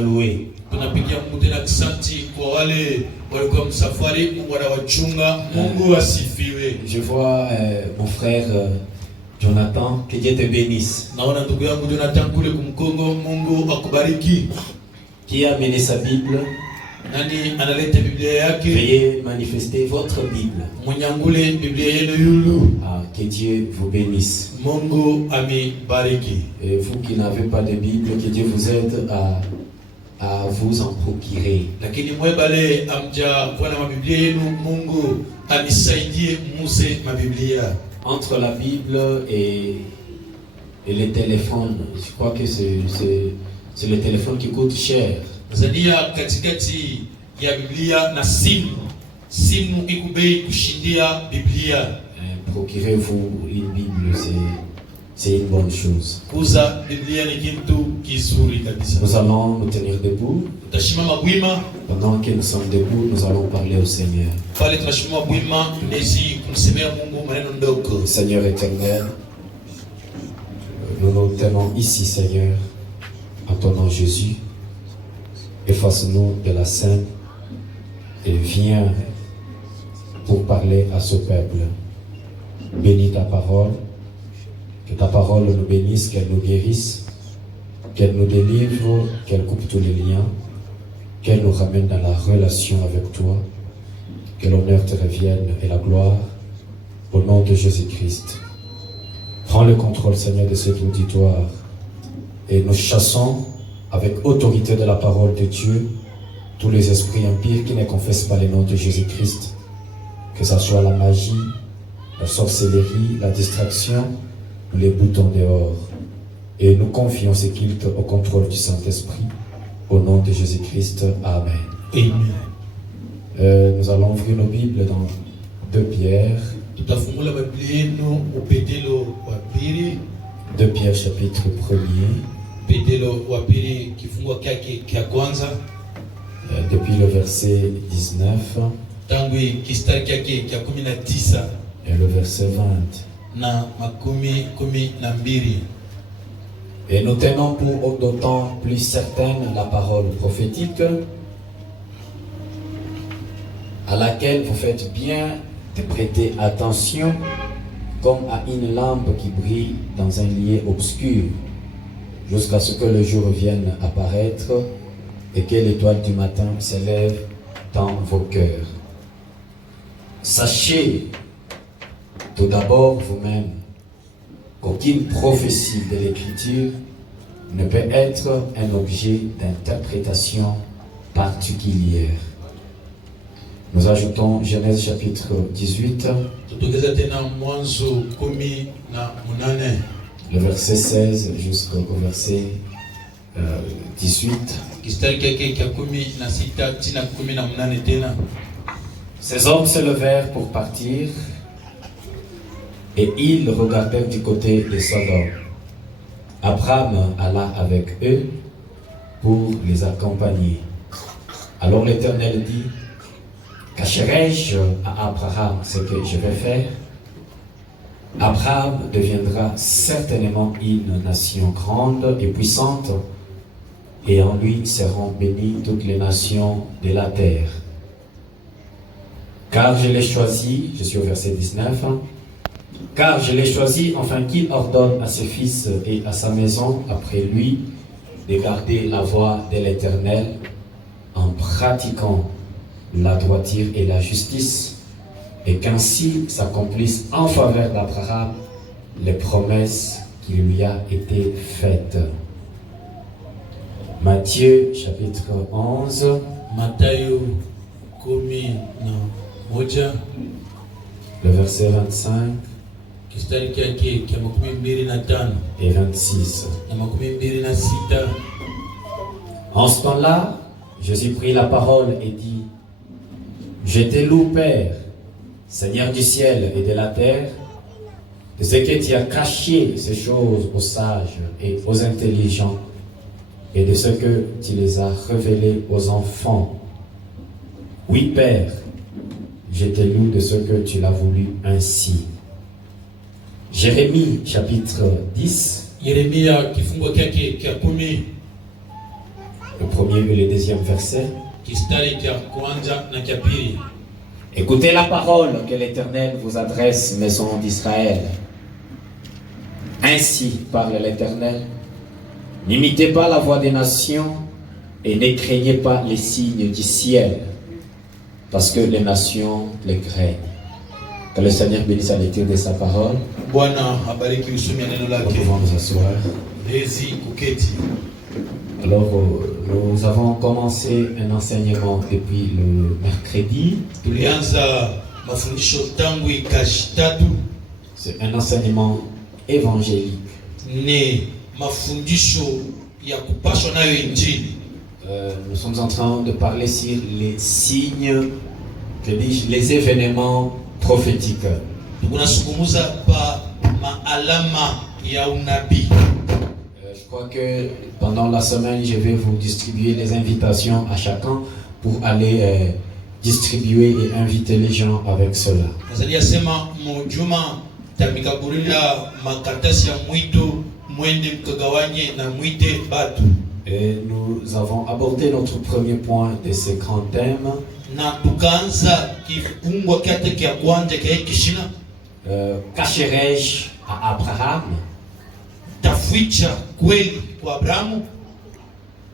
louer. Tunapigia Mungu tena asante kwa wale walikuwa msafari. Mungu anawachunga. Mungu asifiwe. Je vois mon frère Jonathan, que Dieu te bénisse. Naona ndugu yangu Jonathan kule kumkongo. Mungu akubariki. Qui a amené sa Bible? Nani analeta Biblia yake? Veuillez manifester votre Bible. Mwenyangule Biblia yenu yulu. Ah, que Dieu vous bénisse. Mungu amibariki. Et vous qui n'avez pas de Bible, que Dieu vous aide à vous en procurer. Lakini mwebale amja kuwa na mabiblia yenu, Mungu anisaidie muse mabiblia. Entre la Bible et les téléphones, je crois que c'est le téléphone qui coûte cher. Zadia katikati ya Biblia na simu. Simu ikubei kushindia Biblia. Procurez-vous une Bible, c'est une bonne chose. Kuza Biblia ni kitu kizuri kabisa. Nous allons nous tenir debout. Tutashimama bwima. Pendant que nous sommes debout, nous allons parler au Seigneur. Pale tunashimama bwima, tunezi kumsemea Mungu maneno ndogo. Seigneur éternel, nous nous tenons ici, Seigneur, en ton nom Jésus. Efface-nous de la scène et viens pour parler à ce peuple. Bénis ta parole, que ta parole nous bénisse, qu'elle nous guérisse, qu'elle nous délivre, qu'elle coupe tous les liens, qu'elle nous ramène dans la relation avec toi, que l'honneur te revienne et la gloire, au nom de Jésus-Christ. Prends le contrôle, Seigneur, de cet auditoire et nous chassons avec autorité de la parole de Dieu tous les esprits impurs qui ne confessent pas le nom de Jésus-Christ, que ce soit la magie, la sorcellerie, la distraction, nous les boutons dehors. Et nous confions ces cultes au contrôle du Saint-Esprit, au nom de Jésus-Christ. Amen. Amen. Nous allons ouvrir nos Bibles dans 2 Pierre. 2 Pierre chapitre 1er. Depuis le verset 19 et le verset 20. Et nous tenons pour d'autant plus certaine la parole prophétique à laquelle vous faites bien de prêter attention comme à une lampe qui brille dans un lieu obscur, jusqu'à ce que le jour vienne apparaître et que l'étoile du matin s'élève dans vos cœurs. Sachez tout d'abord vous-même qu'aucune prophétie de l'Écriture ne peut être un objet d'interprétation particulière. Nous ajoutons Genèse chapitre 18, le verset 16 jusqu'au verset 18. Ces hommes se levèrent pour partir et ils regardèrent du côté de Sodome. Abraham alla avec eux pour les accompagner. Alors l'Éternel dit: cacherai-je à Abraham ce que je vais faire? Abraham deviendra certainement une nation grande et puissante, et en lui seront bénies toutes les nations de la terre. Car je l'ai choisi, je suis au verset 19, car je l'ai choisi afin qu'il ordonne à ses fils et à sa maison après lui de garder la voie de l'Éternel en pratiquant la droiture et la justice, et qu'ainsi s'accomplissent en faveur d'Abraham les promesses qui lui a été faites. Matthieu chapitre 11, le verset 25 et 26. En ce temps-là, Jésus prit la parole et dit: je te loue, Père, Seigneur du ciel et de la terre, de ce que tu as caché ces choses aux sages et aux intelligents, et de ce que tu les as révélées aux enfants. Oui, Père, je te loue de ce que tu l'as voulu ainsi. Jérémie chapitre 10, le premier et le deuxième verset. kistari kya kwanza na kya pili. Écoutez la parole que l'Éternel vous adresse, maison d'Israël. Ainsi parle l'Éternel. N'imitez pas la voix des nations et ne craignez pas les signes du ciel, parce que les nations les craignent. Que le Seigneur bénisse la lecture de sa parole. Bwana abariki usomi wa neno Nous lake. pouvons nous asseoir. Lezi kuketi. Alors, nous avons commencé un enseignement depuis le mercredi. Tulianza mafundisho tangu ikashitatu. C'est un enseignement évangélique. Ni mafundisho ya kupashwa nayo injili. Nous sommes en train de parler sur les signes, que dis-je, les événements prophétiques. Tunazungumza pa maalama ya unabii. Je crois que pendant la semaine, je vais vous distribuer les invitations à chacun pour aller distribuer et inviter les gens avec cela. Nazali asema mujuma tamikaburira makaratasi ya mwito mwende mkagawanye na mwite batu. Et nous avons abordé notre premier point de ce grand thème. Na tukaanza kifungwa kyate kya kwanza kya kishina. Cacherai-je à Abraham? Taficha kweli kwa Abrahamu.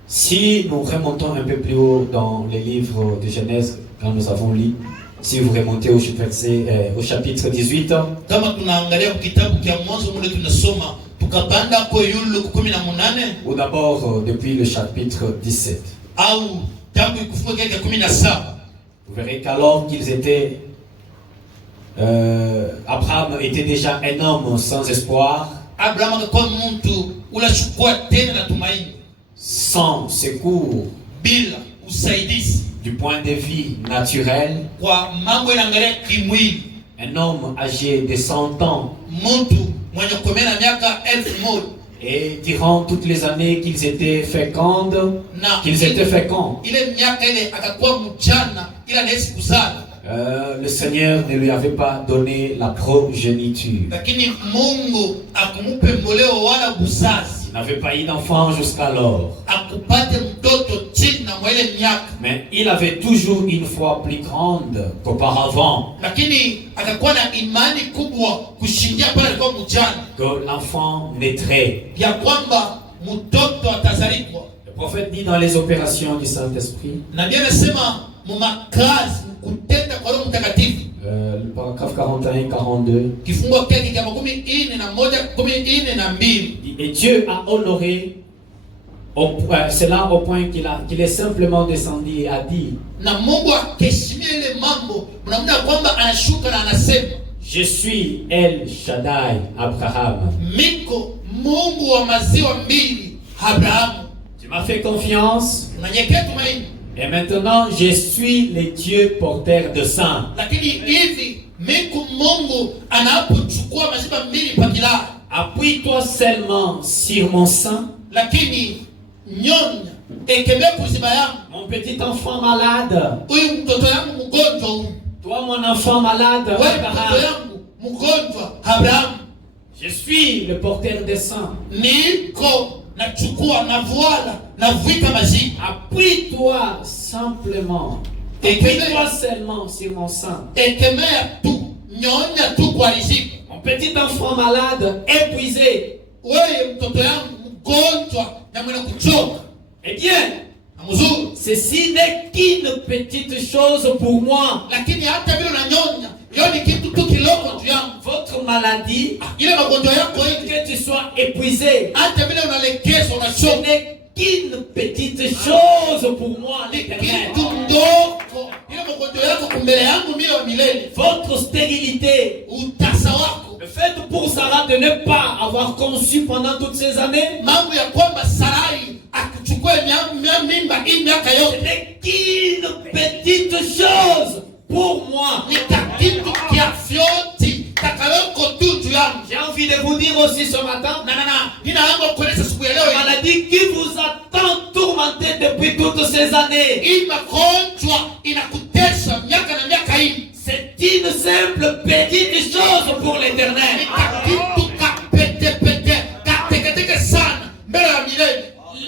Si nous remontons un peu plus haut dans les livres de Genèse, quand nous avons lu, si vous remontez au chapitre 18, Kama tunaangalia kitabu kya mwanzo mule tunasoma tukapanda kwa yulu 18 ou d'abord depuis le chapitre 17. au tangu kufunga kya 17. Vous verrez qu'alors qu'ils étaient, Abraham était déjà un homme sans espoir, Abraham akakuwa mtu unachukua tena na tumaini, sans secours bila usaidizi du point de vue naturel, kwa mambo inaangalia kimwili. un homme âgé de 100 ans. Mtu mwenye kukomea na miaka 1000 Et durant toutes les années qu'ils étaient féconds, ile miaka ile akakuwa mchana ila nesi kuzala. Le Seigneur ne lui avait pas donné la progéniture. Lakini Mungu akumupe mboleo wala buzazi. Il n'avait pas eu d'enfant jusqu'alors. Akupate mtoto chini na mwele miaka. Mais il avait toujours une foi plus grande qu'auparavant. Lakini akakuwa na imani kubwa kushindia pale alikuwa mjana. Que l'enfant naîtrait. Ya kwamba mtoto atazalikwa. Le prophète dit dans les opérations du Saint-Esprit. Na ndiye anasema mumakazi kutenda kwa Roho Mtakatifu. Le paragraphe 41-42. Kifungo kile cha 41-42. Et Dieu a honoré cela au point qu'il est simplement descendu et a dit. Na Mungu akeshimia ile mambo, mnaona kwamba anashuka na anasema, je suis El Shaddai Abraham. Miko Mungu wa maziwa mbili Abrahamu. Tu m'as fait confiance. Unanyekea tumaini. Et maintenant, je suis le Dieu porteur de sang. Lakini hivi Miko Mungu anapochukua maziwa mbili pakila. Appuie-toi seulement sur mon sang. Lakini nyonya ekebe kuziba yangu. Mon petit enfant malade. Huyu mtoto yangu mgonjwa huyu. Toi mon enfant malade. Wewe mtoto yangu mgonjwa Abraham. Je suis le porteur de sang. Niko nachukua na voila na vita maziwa. Appuie-toi simplement. Appuie-toi seulement sur mon sang. Ekemea tu nyonya tu kwa riziki. Mon petit enfant malade épuisé. Wewe mtoto yangu mgonjwa na mwenye kuchoka. Eh bien, ceci n'est qu'une petite chose pour moi. Lakini hata vile unanyonya, hiyo ni kitu tu kidogo tu yangu. Votre maladie, ile magonjwa yako hivi, que tu sois épuisé, hata vile unalekezwa unachoka, ce n'est qu'une petite chose pour moi, l'Éternel. Kitu ndogo. Ile magonjwa yako kumbele yangu mimi wa milele. Votre stérilité, utasa wako. Le fait pour Sarah de ne pas avoir conçu pendant toutes ces années, mambo ya kwamba Sarai akuchukue mimba hii miaka yote, ce n'est qu'une petite chose pour moi. J'ai envie de vous dire aussi ce matin, maladie qui vous a tant tourmenté depuis toutes ces années, c'est une simple petite chose pour l'Éternel.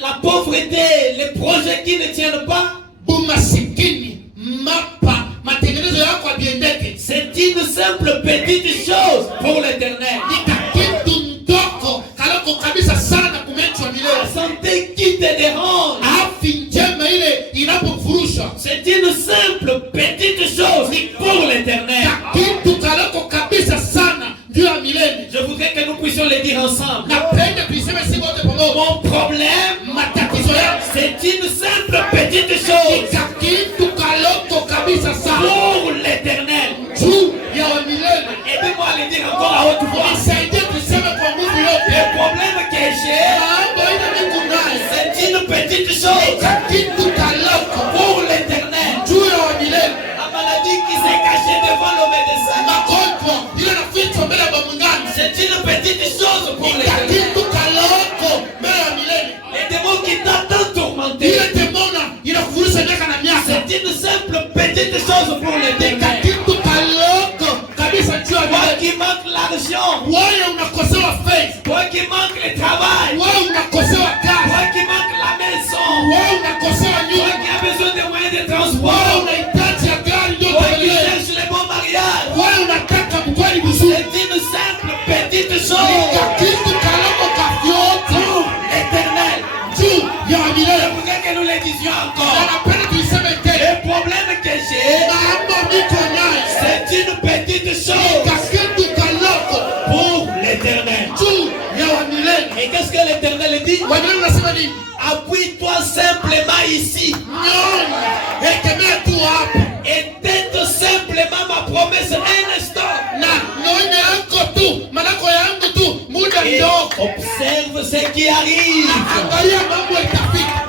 La pauvreté, les projets ne tiennent pas, bumasikini mapa matengenezo yako abiendeke. c'est une simple petite chose pour l'Éternel. Nika kitu ndoko kaloko kabisa sana na kumechwa La milele. santé qui te dérange, Afya njema ile inapofurusha c'est une simple petite chose pour l'Éternel. kitu kaloko kabisa sana ndio ya milele. Je voudrais que nous puissions le dire ensemble. Napenda tuiseme siku wote pamoja. Mon problème, Matatizo yangu c'est une simple petite chose nika kitu kaloko kabisa sana pour l'Éternel. juu ya wa milele. Aidez-moi à le dire encore à haute voix. Nisaidie tuseme kwa nguvu yote. Le problème que j'ai, Mambo ile niko nayo c'est une petite chose nika kitu kaloko pour l'Éternel. juu ya wa milele. La maladie qui s'est cachée devant le médecin, Magonjwa ile nafichwa mbele ya bamungani c'est une petite chose pour nika l'Éternel. kitu kaloko mbele ya milele. Les démons qui t'attendent tourmenter, Ile demona inakufurisha miaka na miaka. c'est une simple petite chose pour Nika l'Éternel. kitu kaloko kabisa juu ya Toi milele. qui manque l'argent, Wewe unakosewa fedha, toi qui manque le travail, wewe unakosewa toi kazi, qui manque la maison, wewe unakosewa toi nyumba, qui as besoin de moyens de wewe transport, unahitaji ya gari ndio toi qui uendelee. cherches le bon mariage, Wewe unataka mkweli mzuri. c'est une simple petite Nika chose kitu kaloko kavyote pour l'Éternel. juu ya Je milele. voudrais que nous le disions Na encore. napenda tuiseme tena. Le problème que j'ai, Mambo niko nayo c'est une petite chose nika kitu kaloko pour l'Éternel. juu ya wa milele. Et qu'est-ce que l'Éternel dit? Wa milele unasema nini? Appuie-toi simplement ici Nyonya ekemea tu hapa et tente simplement ma promesse un instant. na nyonya yako tu, manako yangu tu, muda Et mdogo. observe ce qui arrive. Angalia mambo itafika.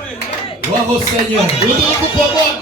Gloire au Seigneur. Utukufu kwa Bwana.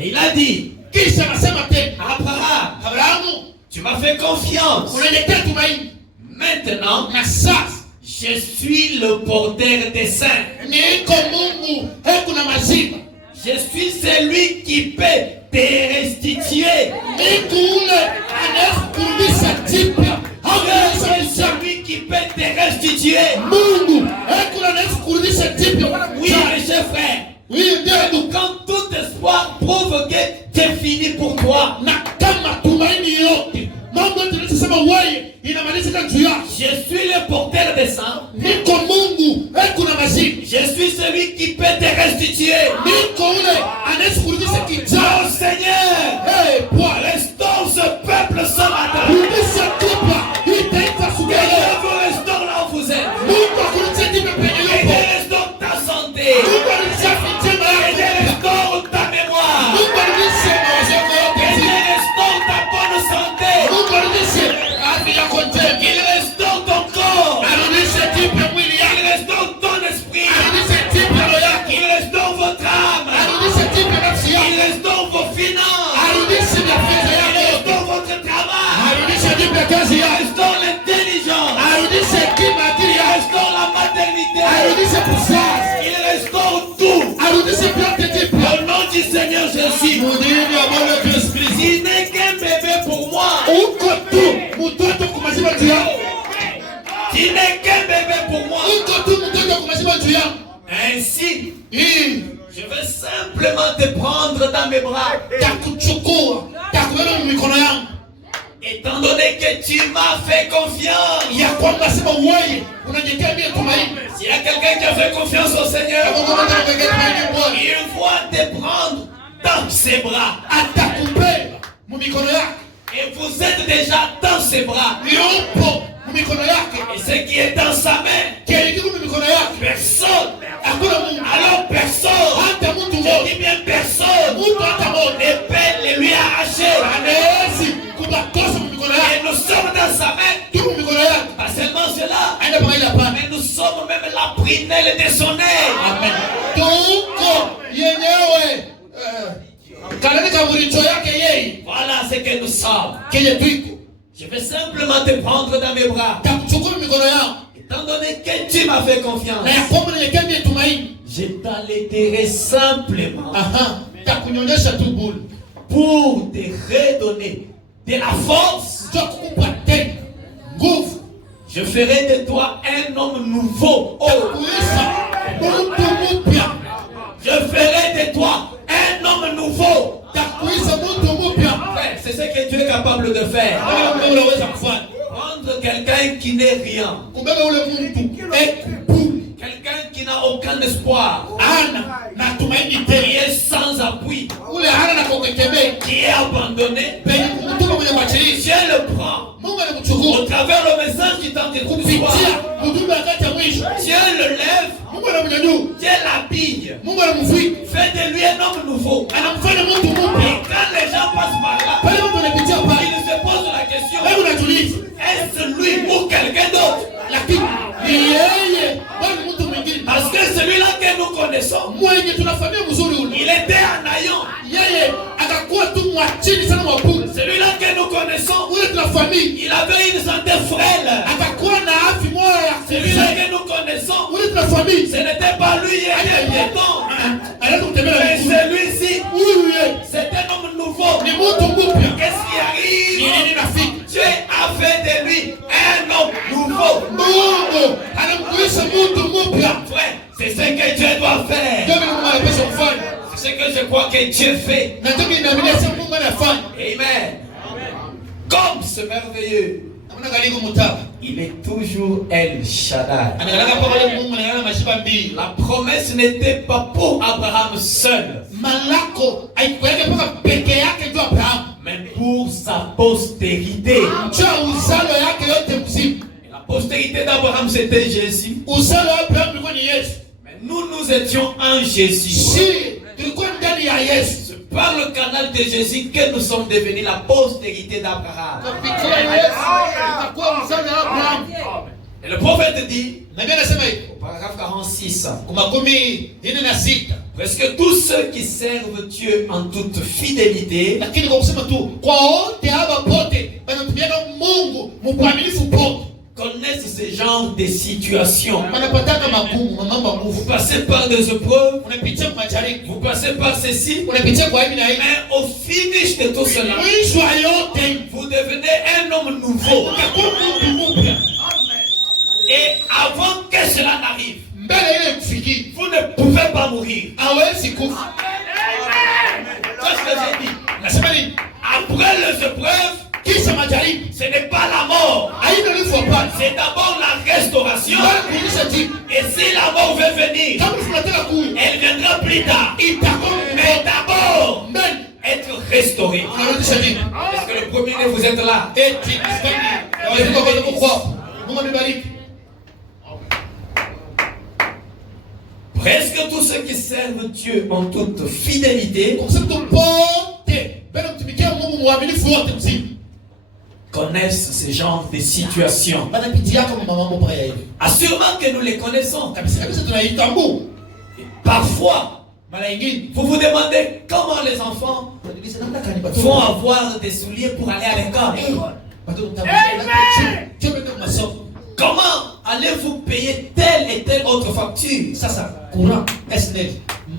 Et il a dit, Kisha nasema tena, Abraham, Abrahamu, tu m'as fait confiance. unaniletea tumaini. Maintenant, Na sasa je suis le porteur des saints. niko Mungu, kuna mazima. Je suis celui qui peut te restituer. Niko ule anayekurudisha jipya. Je suis Hakuisha celui qui peut te restituer. Mungu, kuna anayekurudisha jipya. Oui, mes chers frères. Oui, ndio. Quand tout espoir prouve que c'est fini pour toi, Na kama tumaini yote, mambo yote tunasema wewe inamalizika juu yako. je suis le porteur des saints. Niko Mungu, kuna mazima. Je suis celui qui peut te restituer. Niko ule anayekurudisha kijao. Oh Seigneur, Bwana, restaure ce peuple ce matin. rudisha tupa hii taifa Que subiri. Dieu vous restaure là où vous êtes. Mungu akurudisha jipe penye Que yupo. Dieu restaure ta santé. Mungu arudisha njema Que Dieu yako. restaure ta mémoire. Mungu arudishe mawazo yako Que yote. Dieu restaure ta bonne santé. Mungu arudishe afya yako njema. Qu'il restaure ton corps. Arudishe jipe mwili Qu'il yako. restaure ton esprit. Arudishe jipe roho yako. Qu'il restaure votre âme. Arudishe jipe nafsi Qu'il yako. restaure vos finances. Arudishe mafedha Qu'il yako yote. restaure votre travail. Arudishe jipe kazi Qu'il yako. restaure l'intelligence. Arudishe hekima akili Qu'il yako. restaure la maternité. Arudishe kuzazi. Il restaure tout. Arudishe vyote jipya. Au nom du Seigneur Jésus. Mudini ya Bwana Yesu Kristo. Il n'est qu'un bébé pour moi. Uko tu mtoto kumazima juu yako. Il n'est qu'un bébé pour moi. Uko tu mtoto kumazima juu yako. Ainsi, Hii je veux simplement te prendre dans mes bras. takuchukua, takubeba mikono yangu. Étant donné que tu m'as fait confiance. Ya kwamba sema wewe unajekea mimi tumaini. S'il y a quelqu'un qui a fait confiance au Seigneur, Kama kama unajekea tumaini Bwana, il va te prendre dans ses bras. atakubeba mikono yako. Et vous êtes déjà dans ses bras. Yupo mikono yake. Et ce qui est dans sa main, Kile kiko mikono yake. personne. Hakuna Mungu. Alors personne, Hata mtu je mmoja. dis bien personne, Mtu hata mmoja. ne peut le lui arracher. Anawezi kubakosa mikono Et yake. nous sommes dans sa main. Tuko mikono yake. Pas seulement cela, Aenda mahali hapana. mais nous sommes même la prunelle de son œil. Amen. Tuko yenyewe kanani kaburicho yake yeye Voilà ce que nous sommes. kenye tuiko. Je vais simplement te prendre dans mes bras. Takuchukua mikono yako. Étant donné que tu m'as fait confiance, Na ya kwamba unajekea mimi tumaini. je t'allaiterai simplement Aha. Takunyonyesha tu bure. pour te redonner de la force. Sio kukupa tena nguvu. Je ferai de toi un homme nouveau. Oh, Takuisha mtu mpya. Je ferai de toi un homme nouveau. takuisa mtu mpya. Frère, c'est ce que Dieu est capable de faire. Wewe unaweza kufanya. Prendre quelqu'un qui n'est rien. Kubeba ule mtu ekupu. Quelqu'un qui n'a aucun espoir. Ana na tumaini Qui tele. est sans appui. Ule hana na koketebe. Qui est abandonné. Penye kumtuma mwenye mwachilisha. Dieu le prend. Mungu anamchukua. Au travers le message qui tente de Kupitia recevoir. ujumbe wakati ya mwisho. Dieu le lève. Mungu anamnyanyua. Dieu l'habille. Mungu anamfika. Fait de lui un homme nouveau. Anamfanya mtu Et mpya. quand les gens passent par là, Pale mtu anapitia pale. ils se posent la question, Wewe unajiuliza. est-ce lui ou quelqu'un d'autre? Lakini ni yeye bali mtu mwingine. Parce que celui-là que nous connaissons, Mwenye tunafanyia mzuri ule. il était en haillon. Yeye akakuwa tu mwachini sana mwa puli. Celui-là que nous connaissons, Ule tunafamii. il avait une santé frêle. Akakuwa na afya moyo ya Celui-là kufa. que nous connaissons, Ule tunafamii. ce n'était pas lui, il était piéton. Anaweza kutembea na Mais miguu. celui-ci, Huyu yeye c'est un homme nouveau. ni mtu mpya. Qu'est-ce qui Ni arrive? nini nafika? Dieu a fait de lui un homme nouveau. Mungu anamkuisha mtu mpya. Frère, c'est ce que Dieu doit faire. Ndio Mungu anapaswa kufanya. C'est ce que je crois que Dieu fait. Na ndio ninaamini sasa Mungu anafanya. Amen. Comme ce merveilleux, Namna gani kumtaka? il est toujours El Shaddai. Anaangalia pale Mungu anaangalia mashiba mbili. La promesse n'était pas pour Abraham seul, Malako haikuweka mpaka peke yake tu Abrahamu. mais pour sa postérité. Cha uzalo yake yote mzima. Et la postérité d'Abraham, c'était Jésus. Uzalo wa Abrahamu ulikuwa ni Yesu. Mais nous étions en Jésus. Si tulikuwa ndani ya Yesu. C'est par le canal de Jésus que nous sommes devenus la postérité d'Abraham. Kupitia Yesu tutakuwa uzalo wa Abrahamu. Et le prophète dit, Na Biblia inasema hivi. au paragraphe 46, Kwa 16 presque tous ceux qui servent Dieu en toute fidélité lakini kwa kusema tu kwa wote hapa pote wanatumiana Mungu muaminifu pote connaissent ce genre de situations. wanapataka magumu mambo Vous magumu passez par des épreuves, unapitia majaribu vous passez par ceci, unapitia kwa hivi na hivi mais au finish de tout cela, mwisho wa yote vous devenez un homme nouveau. utakuwa mtu mpya Et avant que cela n'arrive, mbele ile kufikiri vous ne pouvez pas mourir. hawezi kufa. C'est ce que j'ai dit. Nasema nini? Après les épreuves, Kisha majaribu ce n'est pas la mort, haina nifo hapana, c'est d'abord la restauration. bali kurudisha jibu. Et si la mort veut venir, Kama tunataka kuyu elle viendra plus tard. itakuwa Mais d'abord, mbele être restauré. tunarudisha jibu. Est-ce que le premier vous êtes là? Eti sikani wazima kwa sababu kwa Mungu amebariki. Presque tous ceux qui servent Dieu en toute fidélité Kwa sababu pote bado mtumikia Mungu muaminifu wote mzima. connaissent ce genre de situations. Wanapitia kama mambo mbaya hivi. Assurément que nous les connaissons. Kabisa kabisa tunaitambua. Parfois, Mara nyingine vous vous demandez comment les enfants tunadilisa namna gani bado vont avoir des souliers pour aller à l'école. bado mtamwambia sio ndio masomo. Comment allez-vous payer telle et telle autre facture? Sasa courant SNL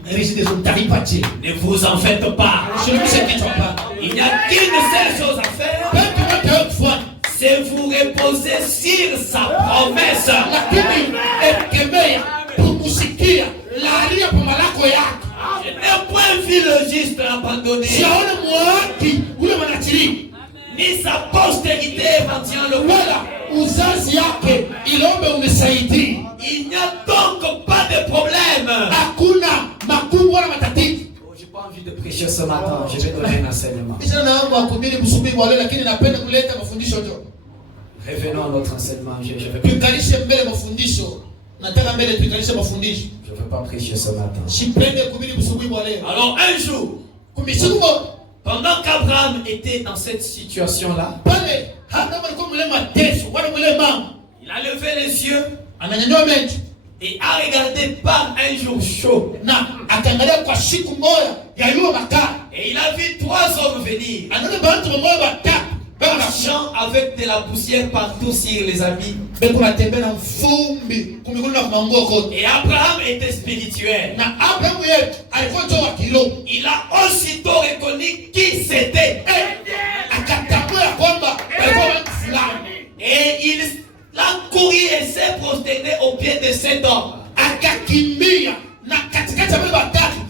résidence mtalipaje. Ne vous en faites pas. Sio kitu hapa. Il n'y a qu'une seule chose à faire, Bado wote kufanya. c'est vous reposer sur sa promesse. Lakini ekemea kumusikia lalia kwa malako yake. Je n'ai point vu le juste abandonné, Siaone mwaki ule mwanachini. ni sa postérité éventuelle le Wala voilà. uzazi yake ilombe unisaidie. Il n'y a donc pas de problème. Hakuna magumu wala matatizo. J'ai pas envie de prêcher ce matin, je vais donner un enseignement. Kisha naomba kuhubiri msubiri wale, lakini napenda kuleta mafundisho tu. Revenons à notre enseignement, je vais Tuikalishe mbele mafundisho. Nataka mbele tuikalishe mafundisho. je veux pas prêcher ce matin. Sipende kuhubiri msubiri wale. Alors un jour, Kumisuko pendant qu'Abraham était dans cette situation-là, pale hata kama alikuwa mle mateso, wala mle mama. il a levé les yeux Ananyanyua macho et a regardé par un jour chaud. na akaangalia kwa siku moja ya yule makao. Et il a vu 3 hommes venir, Anaona bantu mmoja watatu bana marchant avec de la poussière partout sur les habits. beko natembea na mfumbi kumikulu na manguo kote. Et Abraham était spirituel. Na Abrahamu yeye alikuwa toa kilo. Il a aussitôt reconnu qui c'était. Akatambua kwamba alikuwa watu fulani. Et il a couru et s'est prosterné aux pieds de cet homme. Akakimbia na katikati ya wale watatu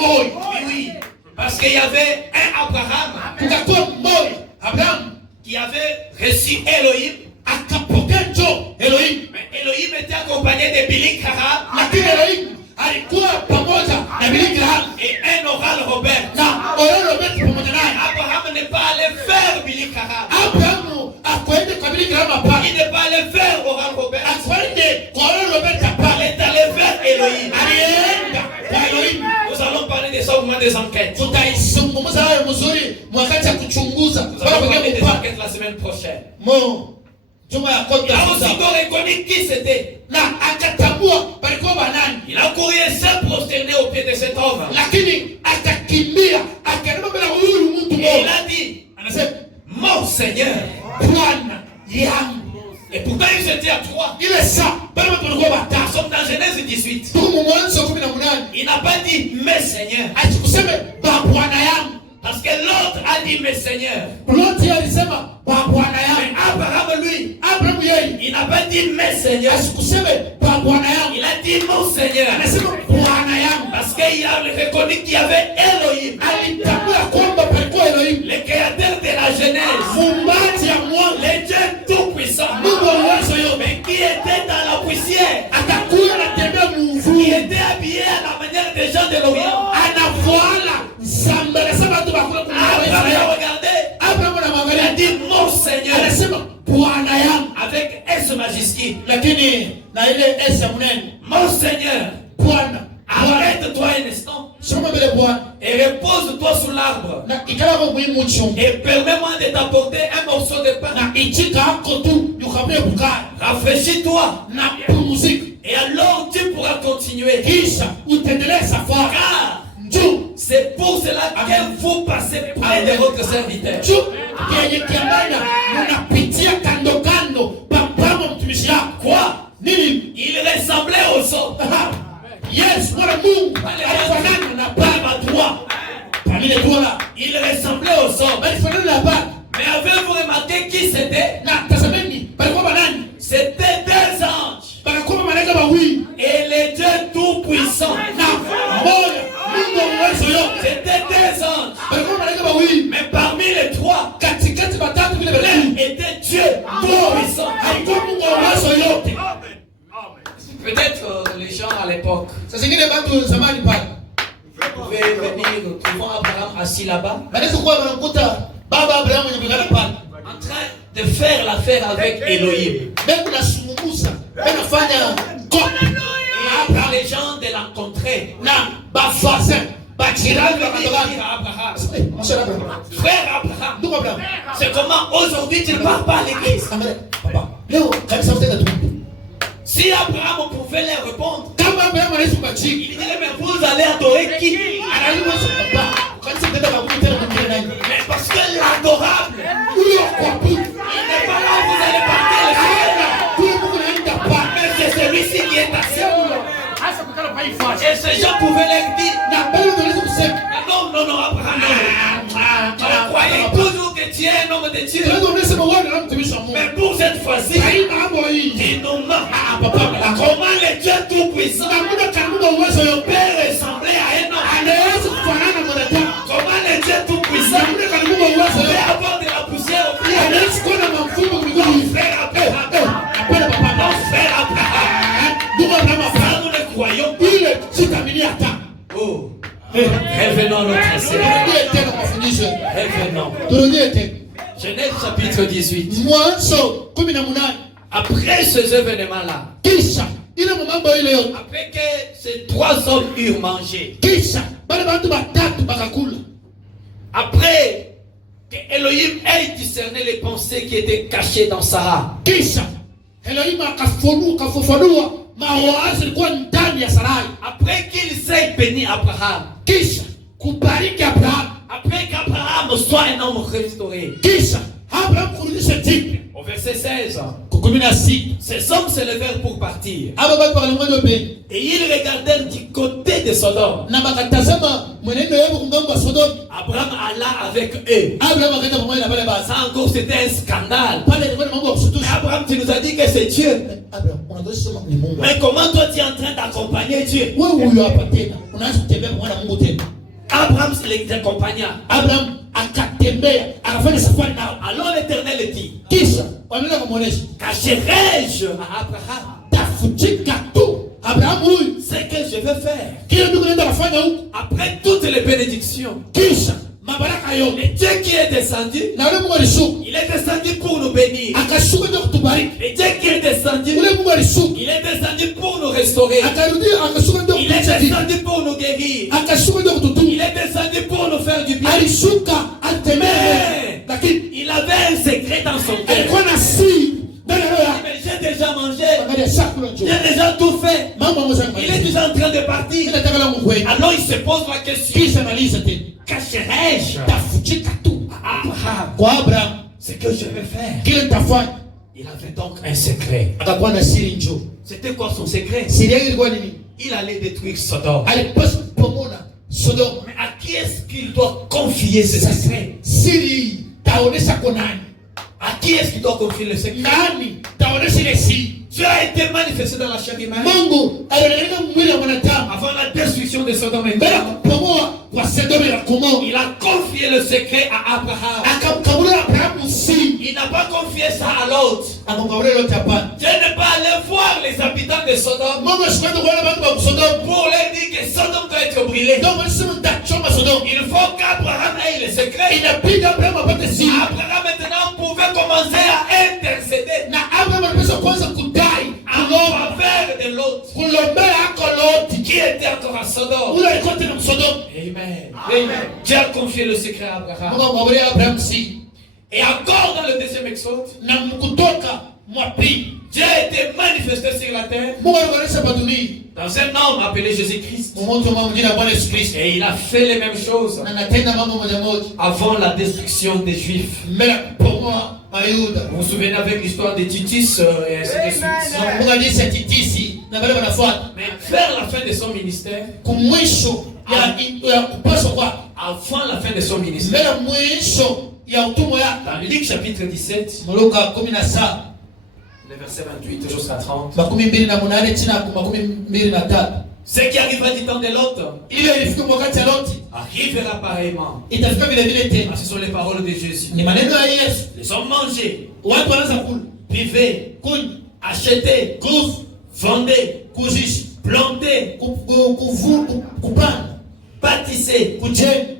moyo. Oui, oui. Parce qu'il y avait un Abraham Kukakuwa mmoja Abrahamu qui avait reçu Elohim. akapokea njoo Elohim, Mais Elohim était accompagné de Billy Graham lakini Elohim alikuwa pamoja na Billy Graham et un Oral Robert. na Oral Robert pamoja naye. Abraham n'est pas allé faire Billy Graham. Abrahamu akwende kwa Billy Graham hapana, Il n'est pas allé faire Oral Robert. akwende kwa Oral Robert Il hapana, est allé vers Elohim. alienda kwa Elohim. Nous allons parler de ça au moment des enquêtes. Tutaizungumza hayo mzuri wakati ya kuchunguza Nous allons kwa parler des kupata enquêtes la semaine prochaine. mo juma ya Il a kota aussitôt reconnu qui c'était. na akatambua palikuwa banani, Il a couru et s'est prosterné au pied de cet homme. lakini akakimbia akaenda mbele huyu mtu Et il mmoja, a dit, anasema mon Seigneur. Bwana yangu. Et pourtant ils étaient à trois. Ile saa bado watu walikuwa Nous watatu, sommes dans Genèse 18. tuko Mwanzo 18. Il n'a pas dit mes seigneurs. Asikuseme ba bwana yangu, Parce que l'autre a dit mes seigneurs. Loti alisema ba bwana Mais yangu. Abraham, lui, Abrahamu yeye il n'a pas dit mes seigneurs. asikuseme ba bwana yangu, Il a dit mon Seigneur. anasema bwana yangu. Parce qu'il a reconnu qu'il y avait Elohim, Alitambua kwamba palikuwa Elohim, le créateur de la Genèse, muumbaji ya mwanzo, le Dieu tout-puissant, Mungu wa uwezo yote. mais qui était dans la poussière, Atakuwa anatembea qui mvua, était habillé à la manière des gens de l'Orient. anavuala sambele saba tu bakula Abraham kumwona. a regardé, Abrahamu il a anamwangalia, dit mon Seigneur, anasema bwana yangu, avec S majuscule. lakini na ile S ya mnene, Mon Seigneur, Bwana. Bwana arrête-toi un instant soma mbele Bwana et repose-toi sous l'arbre. na ikala kwa muhimu chungu Et permets-moi de t'apporter un morceau de pain. na ichika hako tu yukamie kukaa Rafraîchis-toi. na pumzika, Et alors tu pourras continuer. kisha utendelee safari Car juu c'est pour cela que vous passez près de votre serviteur. juu kenye kiandana munapitia kando kando papamo mtumishi yako. Quoi? Nini? Il ressemblait au sol. Yes, mwana Mungu alifanana na baba Toi. parmi les trois là, Il ressemblait au sol. alifanana na baba. Mais avez-vous remarqué qui c'était? Na tazameni palikuwa banani? C'était deux anges. Palikuwa malaika wawili Et les dieux tout-puissants. na moja Mungu wa uwezo yote. C'était deux anges. Palikuwa malaika wawili Mais parmi les trois, katikati batatu vile vile. était Dieu tout-puissant. Alikuwa Mungu wa uwezo yote. Peut-être les gens à l'époque Sasa zingine watu zamani pale pouvaient venir, trouvant Abraham assis là-bas, wanaweza kuwa wanamkuta baba Abrahamu nyumbani pale en train de faire l'affaire avec Elohim. mbegu nasungumuza wanafanya kopi Et par les gens de l'encontrer. na bafasin bachirani Dire wakatoka à Abraham, Monsieur Abraham, frère Abraham, ndugu Abraham, c'est comment aujourd'hui tu ne pars pas à l'église. angalia papa, leo kanisa utenda tu. Si Abraham pouvait leur répondre, Kama Abraham anaishi kwa il chini, dirait mais vous allez adorer qui? anajua sio papa, kanisa utenda kwa kumbe tena kumbe nani? Mais parce que l'adorable, Huyo kwa il n'est pas là, vous allez partir le ciel. huyo Mungu anaenda pa. Mais c'est celui-ci qui est assis. Hasa kukala pa ifasi. Et ces gens pouvaient leur dire, Na bado tunaweza kusema, mais non, Abraham, non. Croyez toujours que tu es un homme de Dieu. tunaweza kusema wewe ndio mtumishi wa Mungu. Mais pour cette fois-ci, Haina mambo hii. il nous ment. Papa, Comment le Dieu tout-puissant hakuna kanuni ya uwezo yote. peut ressembler à un homme? Anaweza kufanana na mwanadamu. Comment le Dieu tout-puissant Hakuna kanuni ya uwezo peut yote. avoir de la poussière au pied? Anaweza kuwa na mfumo migumu hivi. Frère Abraham, Hapana papa. non, frère Abraham, Ndugu Abraham, ça nous ne croyons pas. ile sitamini hata. Oh, revenons à notre Seigneur. Turudie tena mafundisho. Revenons. Turudie tena. Genèse chapitre 18. Mwanzo 18. Après ces événements-là, Kisha ile mambo ile yote. après que ces trois hommes eurent mangé, Kisha bale bantu batatu bakakula. après que Elohim ait discerné les pensées qui étaient cachées dans Sarah, Kisha Elohim akafafanua mawazo yalikuwa ndani ya Sarai. après qu'il s'ait béni Abraham, Kisha kubariki Abraham. après qu'Abraham soit un homme restauré, Kisha Abraham kurudisha jipe. au verset 16, Ces hommes se levèrent pour partir. aba batu bakalonga be Et ils regardèrent du côté de Sodome. na bakatazama mwenendo yabo kungambo wa Sodoma. Abraham alla avec eux. Abraham akaenda pamoja na wale basi. Ça encore, c'était un scandale. Pale ilikuwa ni mambo ya kushtusha. Abraham, tu nous as dit que c'est Dieu. Abraham, unatosha sema ni Mungu. Mais comment toi tu es en train d'accompagner Dieu? Wewe huyo hapa tena. Unaanza kutembea pamoja na Mungu tena. Abraham les accompagna. Abraham akatembea, akafanya safari nao. Alors l'Éternel dit, Kisha wanaenda kumuonesha, cacherai-je à Abraham tafutika tu Abraham huyu ce que je vais faire? kile ndio kunaenda kufanya huko. Après toutes les bénédictions, Kisha mabaraka yote le Dieu qui est descendu, na yule Mungu alishuka, il est descendu pour nous bénir. akashuka ndio kutubariki. Le Dieu qui est descendu, Yule Mungu alishuka, il est descendu pour nous restaurer. akarudi, akashuka ndio Il est kutusaidia, descendu pour nous guérir. akashuka ndio Il kututunza, est descendu pour nous faire du bien. alishuka atembee, Mais lakini il avait un secret dans son cœur. alikuwa na siri ndani ya roho yake. Mais j'ai déjà mangé, Angalia chakula njoo, j'ai déjà tout fait. mambo yangu Il est déjà en train de partir. nataka la Mungu wetu. Alors il se pose la question, Kisha maliza tena, cacherai-je tafutika tu à Abraham kwa Abraham ce que je vais faire? kile nitafanya. Il avait donc un secret. Akakuwa na siri njoo. C'était quoi son secret? Siri yake ilikuwa nini? Il allait détruire Sodome. Alipaswa kupomona Sodoma. Mais à qui est-ce qu'il doit confier ce secret? Siri taonesha kwa nani? À qui est-ce qu'il doit confier le secret? Nani taonesha ile siri? Dieu a été manifesté dans la chair humaine Mungu alionekana mwili wa mwanadamu avant la destruction de Sodome et mbele ya Gomorrhe. kupomoa kwa Sodoma na Gomora. Il a confié le secret à Abraham. Akamkabulia Abrahamu siri, Il n'a pas confié ça à l'autre. akamkabulia yote hapana. Dieu n'est pas allé voir les habitants de Sodome Mungu asikwenda kuona watu wa Sodoma. pour leur dire que Sodome doit être brûlé. Ndio malisema nitachoma Sodoma. Il faut qu'Abraham ait le secret. Inabidi Abrahamu apate siri. Abraham maintenant pouvait commencer à intercéder Na Abrahamu alipaswa kwanza kudai en faveur de l'autre kulombea ako Loti. qui était encore à Sodome. Ule alikuwa tena Sodoma. Amen. Amen. Dieu a confié le secret à Abraham. Mungu akamwambia Abrahamu siri. Et encore dans le deuxième exode, Na kutoka mwa pili Dieu a été manifesté sur la terre Mungu alikuonesha pa dunia dans un homme appelé Jésus-Christ. mmoja mwa mjina Bwana Yesu Kristo, Et il a fait les mêmes choses na natenda mambo moja moja avant la destruction des Juifs. mbele ya kupomoa Mayuda. Vous vous souvenez avec l'histoire de Titus et ainsi de suite. Nakumbuka jinsi ya Titisi na wale wanafuata Mais vers la fin de son ministère, kumwisho ya kupaswa kwake, avant la fin de son ministère, mbele ya mwisho ya utumwa yake. dans Luc chapitre 17, Luka 17 le verset 28 jusqu'à 30, 28 chini ya 23, ce qui arrivera du temps de l'autre ile ilifika wakati ya Loti arrivera pareillement. itafika vile vile tena. Ah, ce sont les paroles de Jésus. Ni maneno ya Yesu. Les hommes mangez, Watu wanaanza kula, buvez, kunywa, achetez, kuuza, vendez, kuzisha, plantez, kupanda, bâtissez. kujenga.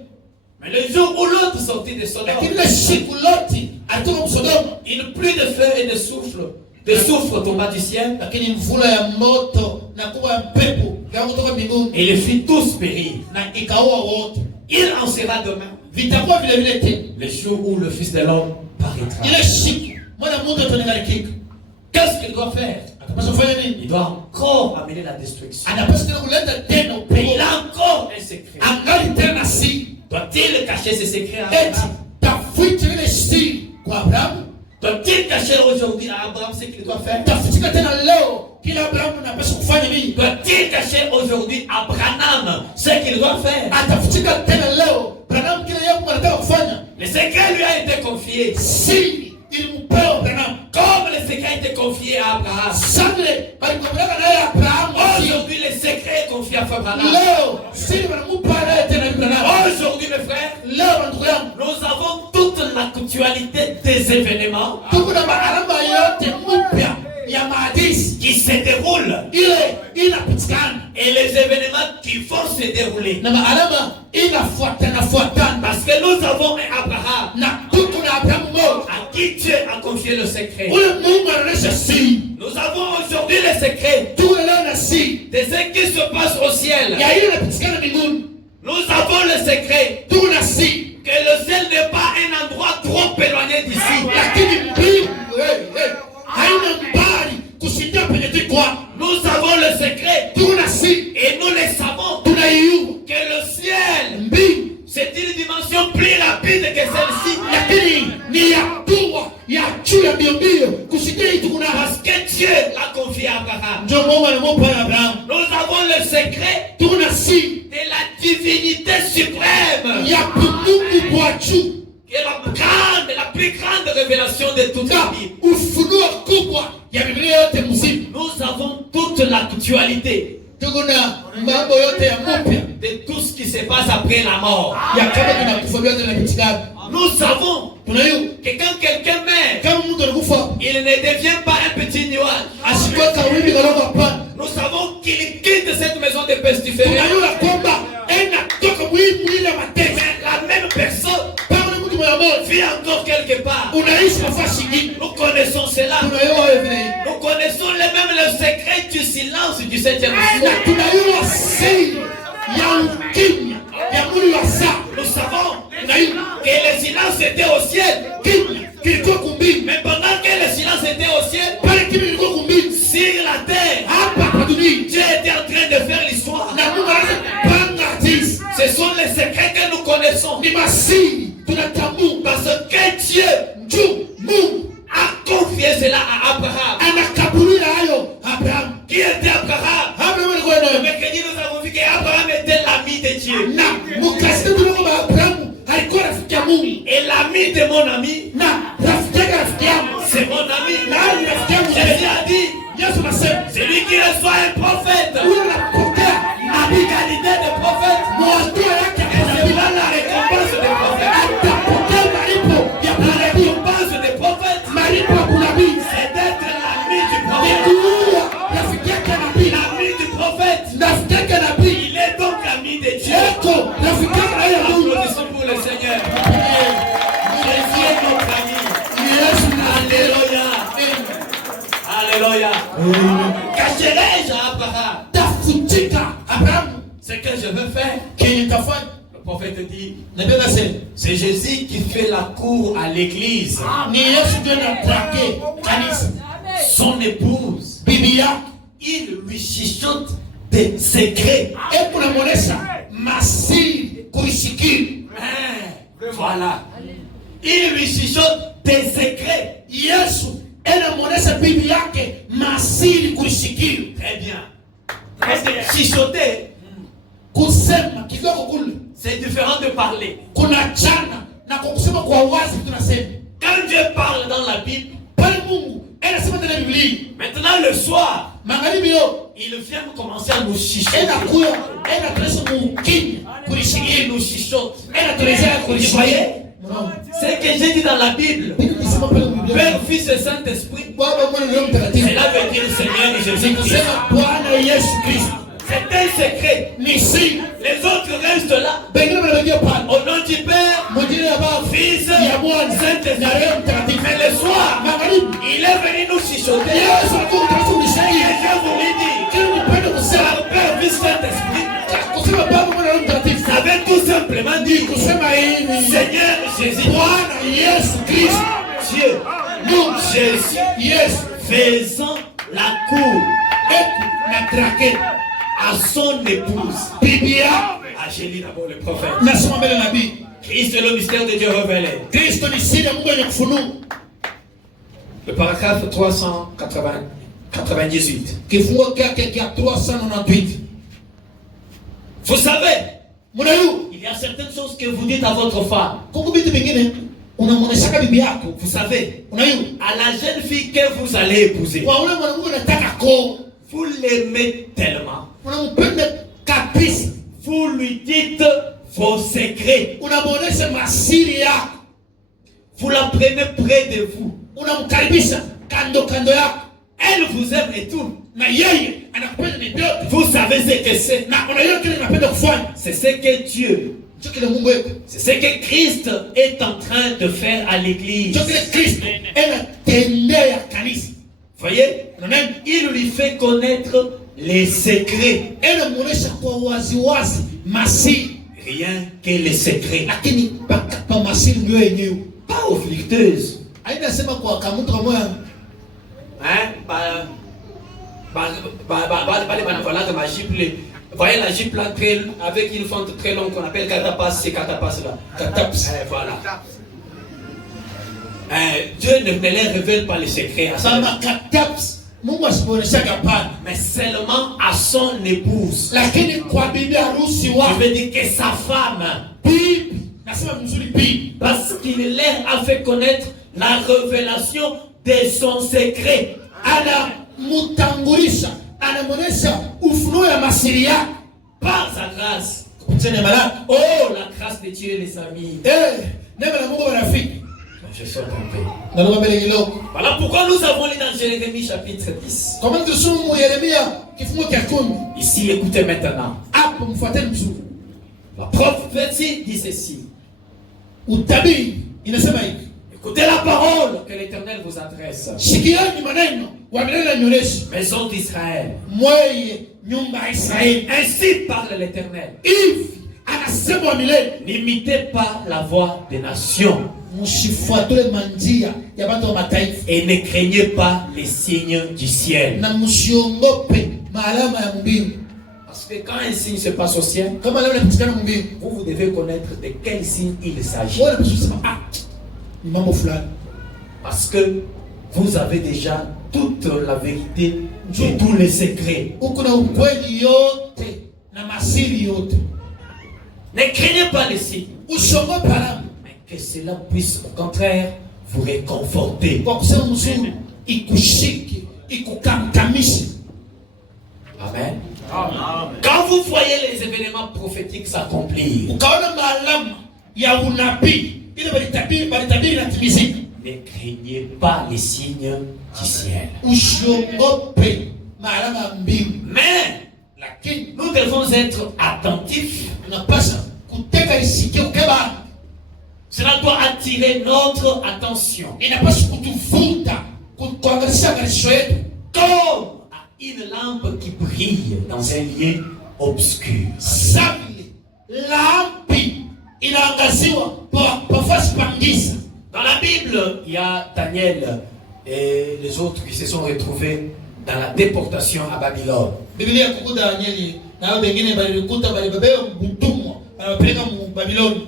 Mais le jour où l'autre sortit de Sodome, Lakini ile siku Loti alitoka Sodoma, une pluie de feu et de soufre tomba du ciel, lakini mvula ya moto na kubwa ya pepo ikaanza kutoka mbinguni et les fit tous périr. na ikaua wote. Il en sera demain, Vitakuwa vile vile tena le jour où le Fils de l'homme paraîtra. ile siku mwana Mungu ataonekana. Qu'est-ce qu'il doit faire? Atapaswa kufanya nini? Il doit encore amener la destruction. Anapaswa tena kuleta tena Mais upendo. il a encore un secret. Angali tena siri. Doit-il cacher ses secrets à Eti Abraham? tafuta ile siri kwa Abrahamu. Doit-il cacher aujourd'hui à Abraham ce qu'il doit faire? Tafutika tena leo kila Abrahamu anapaswa kufanya nini? Doit-il cacher aujourd'hui à Branham ce qu'il doit faire? Atafutika tena leo Abrahamu kile yeye anataka kufanya. Le secret lui a été confié. Siri ilimpewa Abrahamu. Comme le secret a été confié à Abraham. Sande balikopeleka naye Abrahamu. Aujourd'hui, le secret est confié à Abraham. Leo siri wanamupa naye tena Abrahamu. Aujourd'hui, mes frères, Leo ndugu yangu, nous avons toute l'actualité des événements tuko na maarama yote mpya ya maadisi qui se déroulent ile inapatikana et les événements qui vont se dérouler. na maarama inafuatana. Parce que nous avons un Abraham Na tuko na Abrahamu mmoja à qui Dieu a confié le secret. ule Mungu anaonyesha siri. Nous avons aujourd'hui le secret Tuko leo na siri de ce qui se passe au ciel. ya ile inapatikana mbinguni. Nous avons le secret Tuko na siri que le ciel n'est pas un endroit trop éloigné d'ici. lakini mbingu haina mbali kushindia penye tukwa. Nous avons le secret Tuko na siri et nous le savons tunaiua que le ciel, mbingu, c'est une dimension plus rapide que celle-ci. lakini ni ya kuwa ya juu ya mbio kushindia hii. Tuko na d'Abraham. ndio Mungu anamupa Abraham. Nous avons le secret Tunasi de la divinité suprême, ya Mungu kwa juu. qui est la plus grande révélation de toute la Bible. Ufunuo kubwa ya Biblia yote mzima. Nous avons toute l'actualité Tuko na mambo yote ya mpya de tout ce qui se passe après la mort. ya kama tunakufa na mitigano. Nous savons Tunayo que quand quelqu'un meurt, kama mtu anakufa il ne devient pas un petit nuage. asikuwa kawimbi kaloga hapana. Nous savons qu'il quitte cette maison de pestiférés. Tunayo ya kwamba toka muhimu ile mateso. Mais la même personne Pale mtu mmoja vit encore quelque part. unaishi nafasi nyingine. Nous connaissons cela. Tunayo hivi. Nous connaissons même le secret du silence du 7e Na jour. tunayo siri ya ukimya ya mwili wa saa. Nous savons Tunayo que le silence était au ciel. kimya kilikuwa kumbini. Mais pendant que le silence était au ciel, Pale kimya kilikuwa kumbini. sur la terre, Hapa kwa dunia. Dieu était en train de faire l'histoire. Na Mungu anaweza kupanga hadithi. Ce sont les secrets que nous connaissons. Ni masiri tunatambua Parce que Dieu juu Mungu a confié cela à Abraham. anakaburia hayo Abraham. Qui était Abraham? Abraham alikuwa Le nayo. mercredi, nous avons vu qu'Abraham était l'ami de Dieu. Na mkasema kwamba Abraham alikuwa rafiki ya Mungu. Et l'ami de mon ami, Na rafiki yangu c'est mon ami. na rafiki yangu Jésus a dit, Yesu anasema celui qui reçoit un prophète, huyo anapokea habit qualité de prophète, mwatua yake ya recevra la récompense de prophète. atapokea malipo ya La kunabii. récompense de prophète, Malipo ya kunabii c'est d'être l'ami du ni prophète. kuua rafiki yake nabii. L'ami du prophète, Rafiki yake nabii il est donc ami de Dieu. yako rafiki yake ya Mungu. Applaudissons pour le Seigneur. Jésus est notre ami. Ni Yesu na Alléluia. Alléluia. Cacherai-je à Abraham tafutika Abraham ce que je veux faire? kenye tafanya. Le prophète dit, Nabii anasema c'est Jésus qui fait la cour à l'église. ni Yesu ndiye anatrake kanisa. Son épouse, Bibi yake il lui chuchote des secrets. hebu namuonesha masiri kuisikiri. Voilà. Il lui chuchote des secrets. Yesu anamuonesha bibi yake masiri kuisikiri. Très bien. Parce que chuchoter, Kusema kidogo kule c'est différent de parler. kuna chana na kwa kusema kwa wazi tunasema. Quand Dieu parle dans la Bible, Pale Mungu anasema ndani ya Biblia. maintenant le soir, Magharibi yo il vient commencer à nous chuchoter. enakuya enatuleza mukimya Il kulisikiri. nous chuchote. Enatuleza Vous kulisikiri. voyez? C'est que j'ai dit dans la Bible. Nikisema pale Biblia. Père, Fils et Saint-Esprit. Baba Mwana Roho Mtakatifu. Cela veut dire Seigneur Jésus-Christ. Kusema Bwana Yesu Kristo. C'est un secret. Ni siri. Les autres restent là. Bengine wanabakia pale. Au nom du Père, Mwingine ya Baba, Fils ya Mwana, Saint-Esprit. na Roho Mtakatifu. Mais le soir, Magharibi. il est venu nous chuchoter. Yesu alikuwa mtakatifu Et ulishauri. je vous l'ai dit. Kile nipende kusema. Par Père, Fils Saint-Esprit. Kusema Baba Mwana Roho Mtakatifu. Ça veut tout simplement dire Kusema hivi. Seigneur Jésus, Bwana Yesu Kristo. Dieu, Mungu Jésus, Yesu. faisant la cour Eku na trake. à son épouse. Bibi yake. Ah, j'ai lu d'abord le prophète. Nasoma mbele nabii. Christ est le mystère de Dieu révélé. Kristo ni siri ya Mungu yenye kufunua. Le paragraphe 398. Kifungo chake cha 398. Vous savez, Mnayu, il y a certaines choses que vous dites à votre femme. kuko vitu vingine unamwonyesha bibi yako. Vous savez, Unayu, à la jeune fille que vous allez épouser, kwa ule mwanamke unataka ko, vous l'aimez tellement. unampenda kabisa. Vous lui dites vos secrets. Unamwonyesha masiri yako. Vous la prenez près de vous. Unamkaribisha kando kando yako. Elle vous aime et tout. Na yeye anakupenda ni vyote. Vous savez ce que c'est. Na unajua kile anapenda kufanya. C'est ce que Dieu, Ndio kile Mungu wetu. c'est ce que Christ est en train de faire à l'église. Ndio kile Kristo anatendea kanisa. Voyez, Unaona? il lui fait connaître les secrets. Anamuonesha kwa wazi wazi masiri. Rien que les secrets. Lakini mpaka kwa masiri ndio yenyewe. Pas aux flûteuses. Haina sema kwa kamutu kama Hein? Ma giple. Voyez la giple là, avec une fente très longue qu'on appelle catapas, c'est catapas là. Kataps. Voilà. Dieu ne leur révèle pas les secrets à ça. Sama kataps Mungu asipoonyeshaga hapana, mais seulement à son épouse. lakini kwa bibi harusi Je wake. veux dire que sa femme, Bibi, nasema mzuri bibi, parce qu'il leur a fait connaître la révélation de son secret. anamutangulisha, anamwonyesha ufunuo ya masiri yake Par sa grâce. kupitia neema lake. Oh, la grâce de Dieu, les amis. Neema la Mungu marafiki. Je saute un peu. Naruka mbele kidogo. Voilà pourquoi nous avons lu dans Jérémie chapitre 10. Kwa maana tusumu Yeremia kifungo cha 10. Ici, écoutez maintenant. Hapo mfuateni mzuri. La prophétie dit ceci. Utabiri inasema hivi. Écoutez la parole que l'Éternel vous adresse. Sikieni maneno wa milele anyoresha. Maison d'Israël. Mweye nyumba ya Israeli. Ainsi parle l'Éternel. Hivi anasema wa milele. N'imitez pas la voix des nations. Msifuatule manjia ya watu wa mataifa. Et ne craignez pas les signes du ciel. Na msiongope maalama ya mbingu. Parce que quand un signe se passe au ciel, Kama leo napatikana mbingu, vous devez connaître de quel signe il s'agit. wala kusema ni mambo fulani. Parce que vous avez déjà toute la vérité et tous les secrets. Uko na ukweli yote na masiri yote. Ne craignez pas les signes. Usiongope alama. Que cela puisse au contraire vous réconforter. Kwa kusema mzuri ikushike, ikukantamishe. Amen. Quand vous voyez les événements prophétiques s'accomplir, Ukaona maalama ya unabii ile balitabiri inatimizika. ne craignez pas les signes du ciel. Usiongope maalama ya mbingu. Mais Lakini nous devons être attentifs. unapaswa kuteka isikio keba. Cela doit attirer notre attention. Inapaswa kutuvuta, kuangalisha angalisho yetu. Comme à une lampe qui brille dans un lieu obscur. Sabili lampi inaangaziwa pafasi pangiza. Dans la Bible, il y a Daniel et les autres qui se sont retrouvés dans la déportation à Babylone. Biblia kukuta Danieli na wao wengine balikuta balibebea mtumwa wanapeleka mu Babiloni.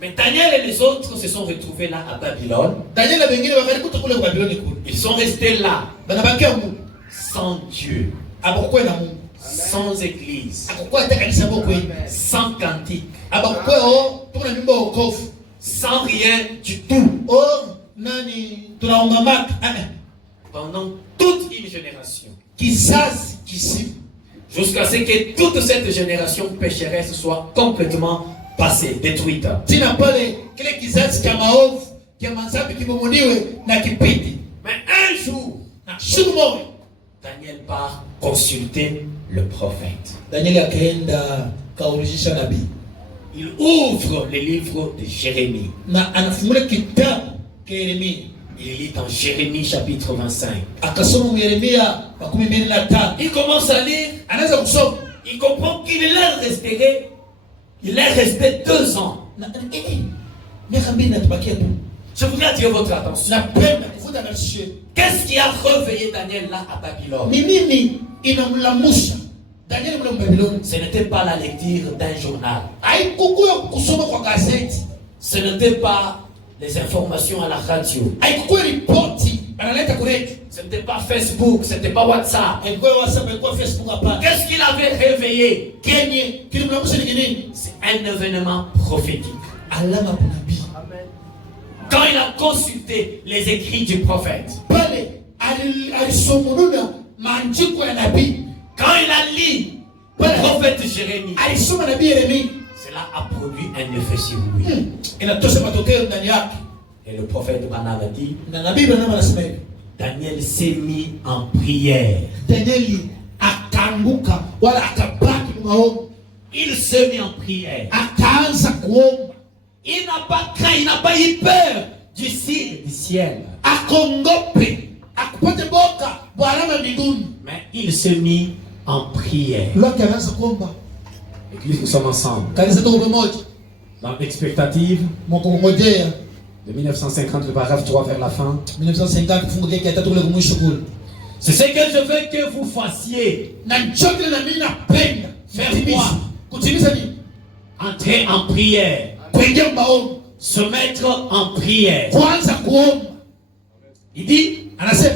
Mais Daniel et les autres se sont retrouvés là à Babylone. Danieli na wengine wakalikuta kule Babiloni kule. Ils sont restés là, Banabakia mu sans Dieu, abakuwa na Mungu. sans église, Akakuwa hata kanisa boko hii. sans cantique, Abakuwa tuna nyumba ya wokovu. sans rien du tout. Nani tunaomba maka. Pendant toute une génération. Kizazi kisimu. Jusqu'à ce que toute cette génération pécheresse soit complètement passée, détruite. Tina pale kile kizazi cha maovu, cha manzabi kibomuniwe na kipiti. Mais un jour, Na siku moja Daniel part consulter le prophète. Danieli akaenda kaulizisha nabii. Il ouvre le livre de Jérémie. Na anafungua kitabu cha Yeremia. Il lit dans Jérémie chapitre 25. Akasoma mu Yeremia 25. Il commence à lire. Anaanza kusoma. Il comprend qu'il est resté 2 ans. Miaka mbili natubakia tu. Je voudrais attirer votre attention. Napenda kuvuta na shie. Qu'est-ce qui a réveillé Daniel là à Babylone? Ni nini inamlamusha Danieli mle Babiloni? Ce n'était pas la lecture d'un journal. Haikukuwa kusoma kwa gazeti. Ce n'était pas les informations à la radio. Haikukuwa ripoti analeta kuretu. Ce n'était pas Facebook, ce n'était pas WhatsApp. Haikuwa WhatsApp, haikuwa Facebook hapa. Qu'est-ce qu'il avait réveillé? Kenye kilimlamusha ni nini? C'est un événement prophétique. Alama kwa nabii. Quand il a consulté les écrits du prophète, Pale alisomununa maandiko ya nabii. quand il a lu le prophète Jérémie, Alisoma nabii Yeremia. cela a produit un effet sur lui. Inatosha matokeo ndani yake. Et le prophète Branham a dit, Na nabii Branham anasema hivi. Daniel s'est mis en prière. Danieli akaanguka wala akabaki maombi. Il s'est mis en prière. Akaanza kuomba. Il n'a pas craint, il n'a pas eu peur du signe du ciel. Akongope. Akupate boka bwana mbinguni. Mais il s'est mis en prière. Lote anaanza kuomba. Église, nous sommes ensemble. Kanisa tuko pamoja. Dans l'expectative Mokongojea de 1950, le paragraphe 3 vers la fin. 1950 kifungu kile kitatu kule kumwisho kule. C'est ce que je veux que vous fassiez. Na njokile na mimi napenda. Faire quoi? Kutimiza nini? Entrer en prière. Kuingia maombi. Se mettre en prière. Kwanza kuomba. Il dit, Anasema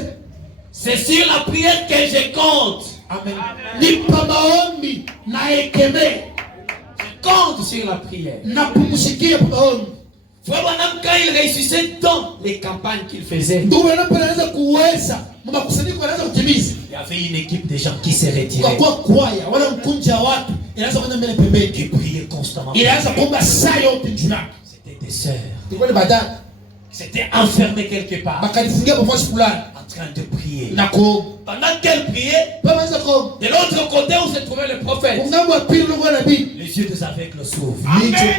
C'est sur la prière que je compte. Amen. Ni pa maombi na ekeme. Je compte sur la prière. Na pumusikia pa maombi. Frère Branham, quand il réussissait dans les campagnes qu'il faisait, Ndugu Branham anaweza kuweza. Makusanyiko anaweza kutimiza. il y avait une équipe de gens qui se retiraient. Kwa kwaya wala mkunja watu inaanza kwenda mbele pembeni. Qui priaient constamment. Inaanza kuomba saa yote njuna. C'était des sœurs. Ndiko ni badala. C'était enfermé quelque part. Bakajifungia kwa fasi fulani. En train de prier. Na kuomba. Pendant qu'elle priait, Baba zako. de l'autre côté où se trouvait le prophète, Mungu wa pili ndio nabii. les yeux des aveugles s'ouvrent.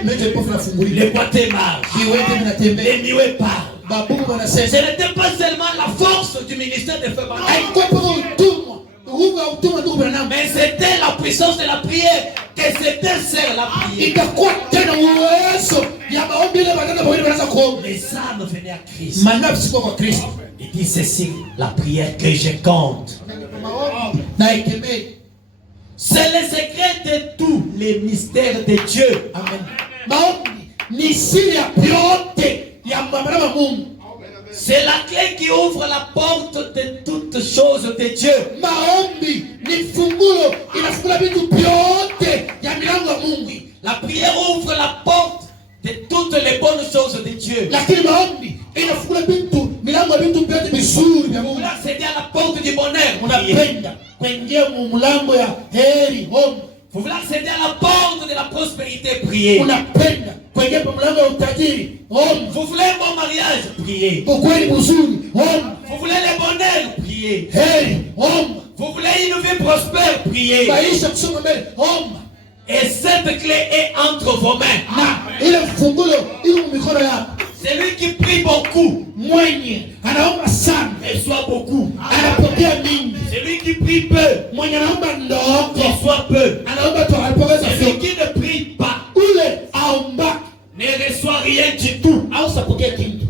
Nicho pofu na funguli. Les boiteux marchent. Kiwete vinatembea. Les muets parlent. Babubu wanasema. Ce n'était pas seulement la force du ministère de Frère Branham, Haikuwa kwa utumwa. Nguvu ya utumwa ndugu Branham. mais c'était la puissance de la prière que c'était sert la prière. Itakuwa tena uwezo ya maombi ile badala wawili wanaanza kuomba. Les âmes venaient à Christ. Manafsi kwa Kristo. Il dit ceci, la prière que je compte. Na ikemei. C'est le secret de tous les mystères de Dieu. Amen. Maombi ni siri ya yote ya mwanadamu wa Mungu. C'est la clé qui ouvre la porte de toutes choses de Dieu. Maombi ni fungulo inafungula vitu vyote ya milango ya Mungu. La prière ouvre la porte de toutes les bonnes choses de Dieu. Lakini maombi inafungula vitu milango ya vitu vyote vizuri vya Vous Mungu. voulez accéder à la porte du bonheur. Priez. Unapenda kuingia mlango ya heri ombi. Vous voulez accéder à la porte de la prospérité. Priez. Unapenda kuingia mlango ya utajiri ombi. Vous voulez un bon mariage. Priez. Ukweli mzuri ombi. Vous voulez le bonheur. Priez. Heri ombi. Vous voulez une vie prospère. Priez. Maisha kusonga mbele ombi. Et cette clé est entre vos mains. Na ile fungulo iko mikono yako. Celui qui prie beaucoup, Mwenye anaomba sana reçoit beaucoup. anapokea mingi. Celui qui prie peu, Mwenye anaomba ndogo reçoit peu. anaomba tu anapokea Celui kidogo. qui ne prie pas Ule aomba ne reçoit rien du tout. au sapokea kitu.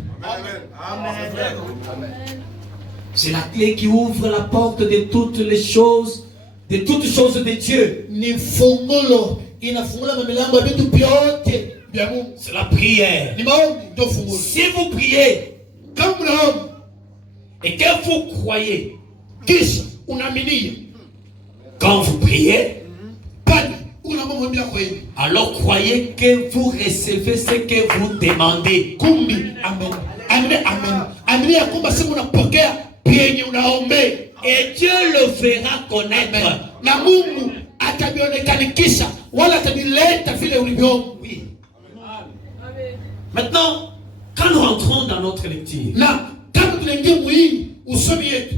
C'est la clé qui ouvre la porte de toutes les choses, de toutes choses de Dieu. Ni fungulo inafungula milango ya vitu vyote vya Mungu. C'est la prière. Ni maombi ndio fungulo. Si vous priez Kama unaomba et que vous croyez, kisha unaaminia quand vous priez, pale unaomba bila kweli. alors croyez que vous recevez ce que vous demandez. Kumbi amen. Amen amen. Amen ya kwamba sema unapokea penye unaombe. Et Dieu le fera connaître. Na Mungu atabionekanikisha wala atabileta vile ulivyoomba. Oui. Maintenant, quand nous rentrons dans notre lecture, Na kama tunaingia mwili usomi yetu.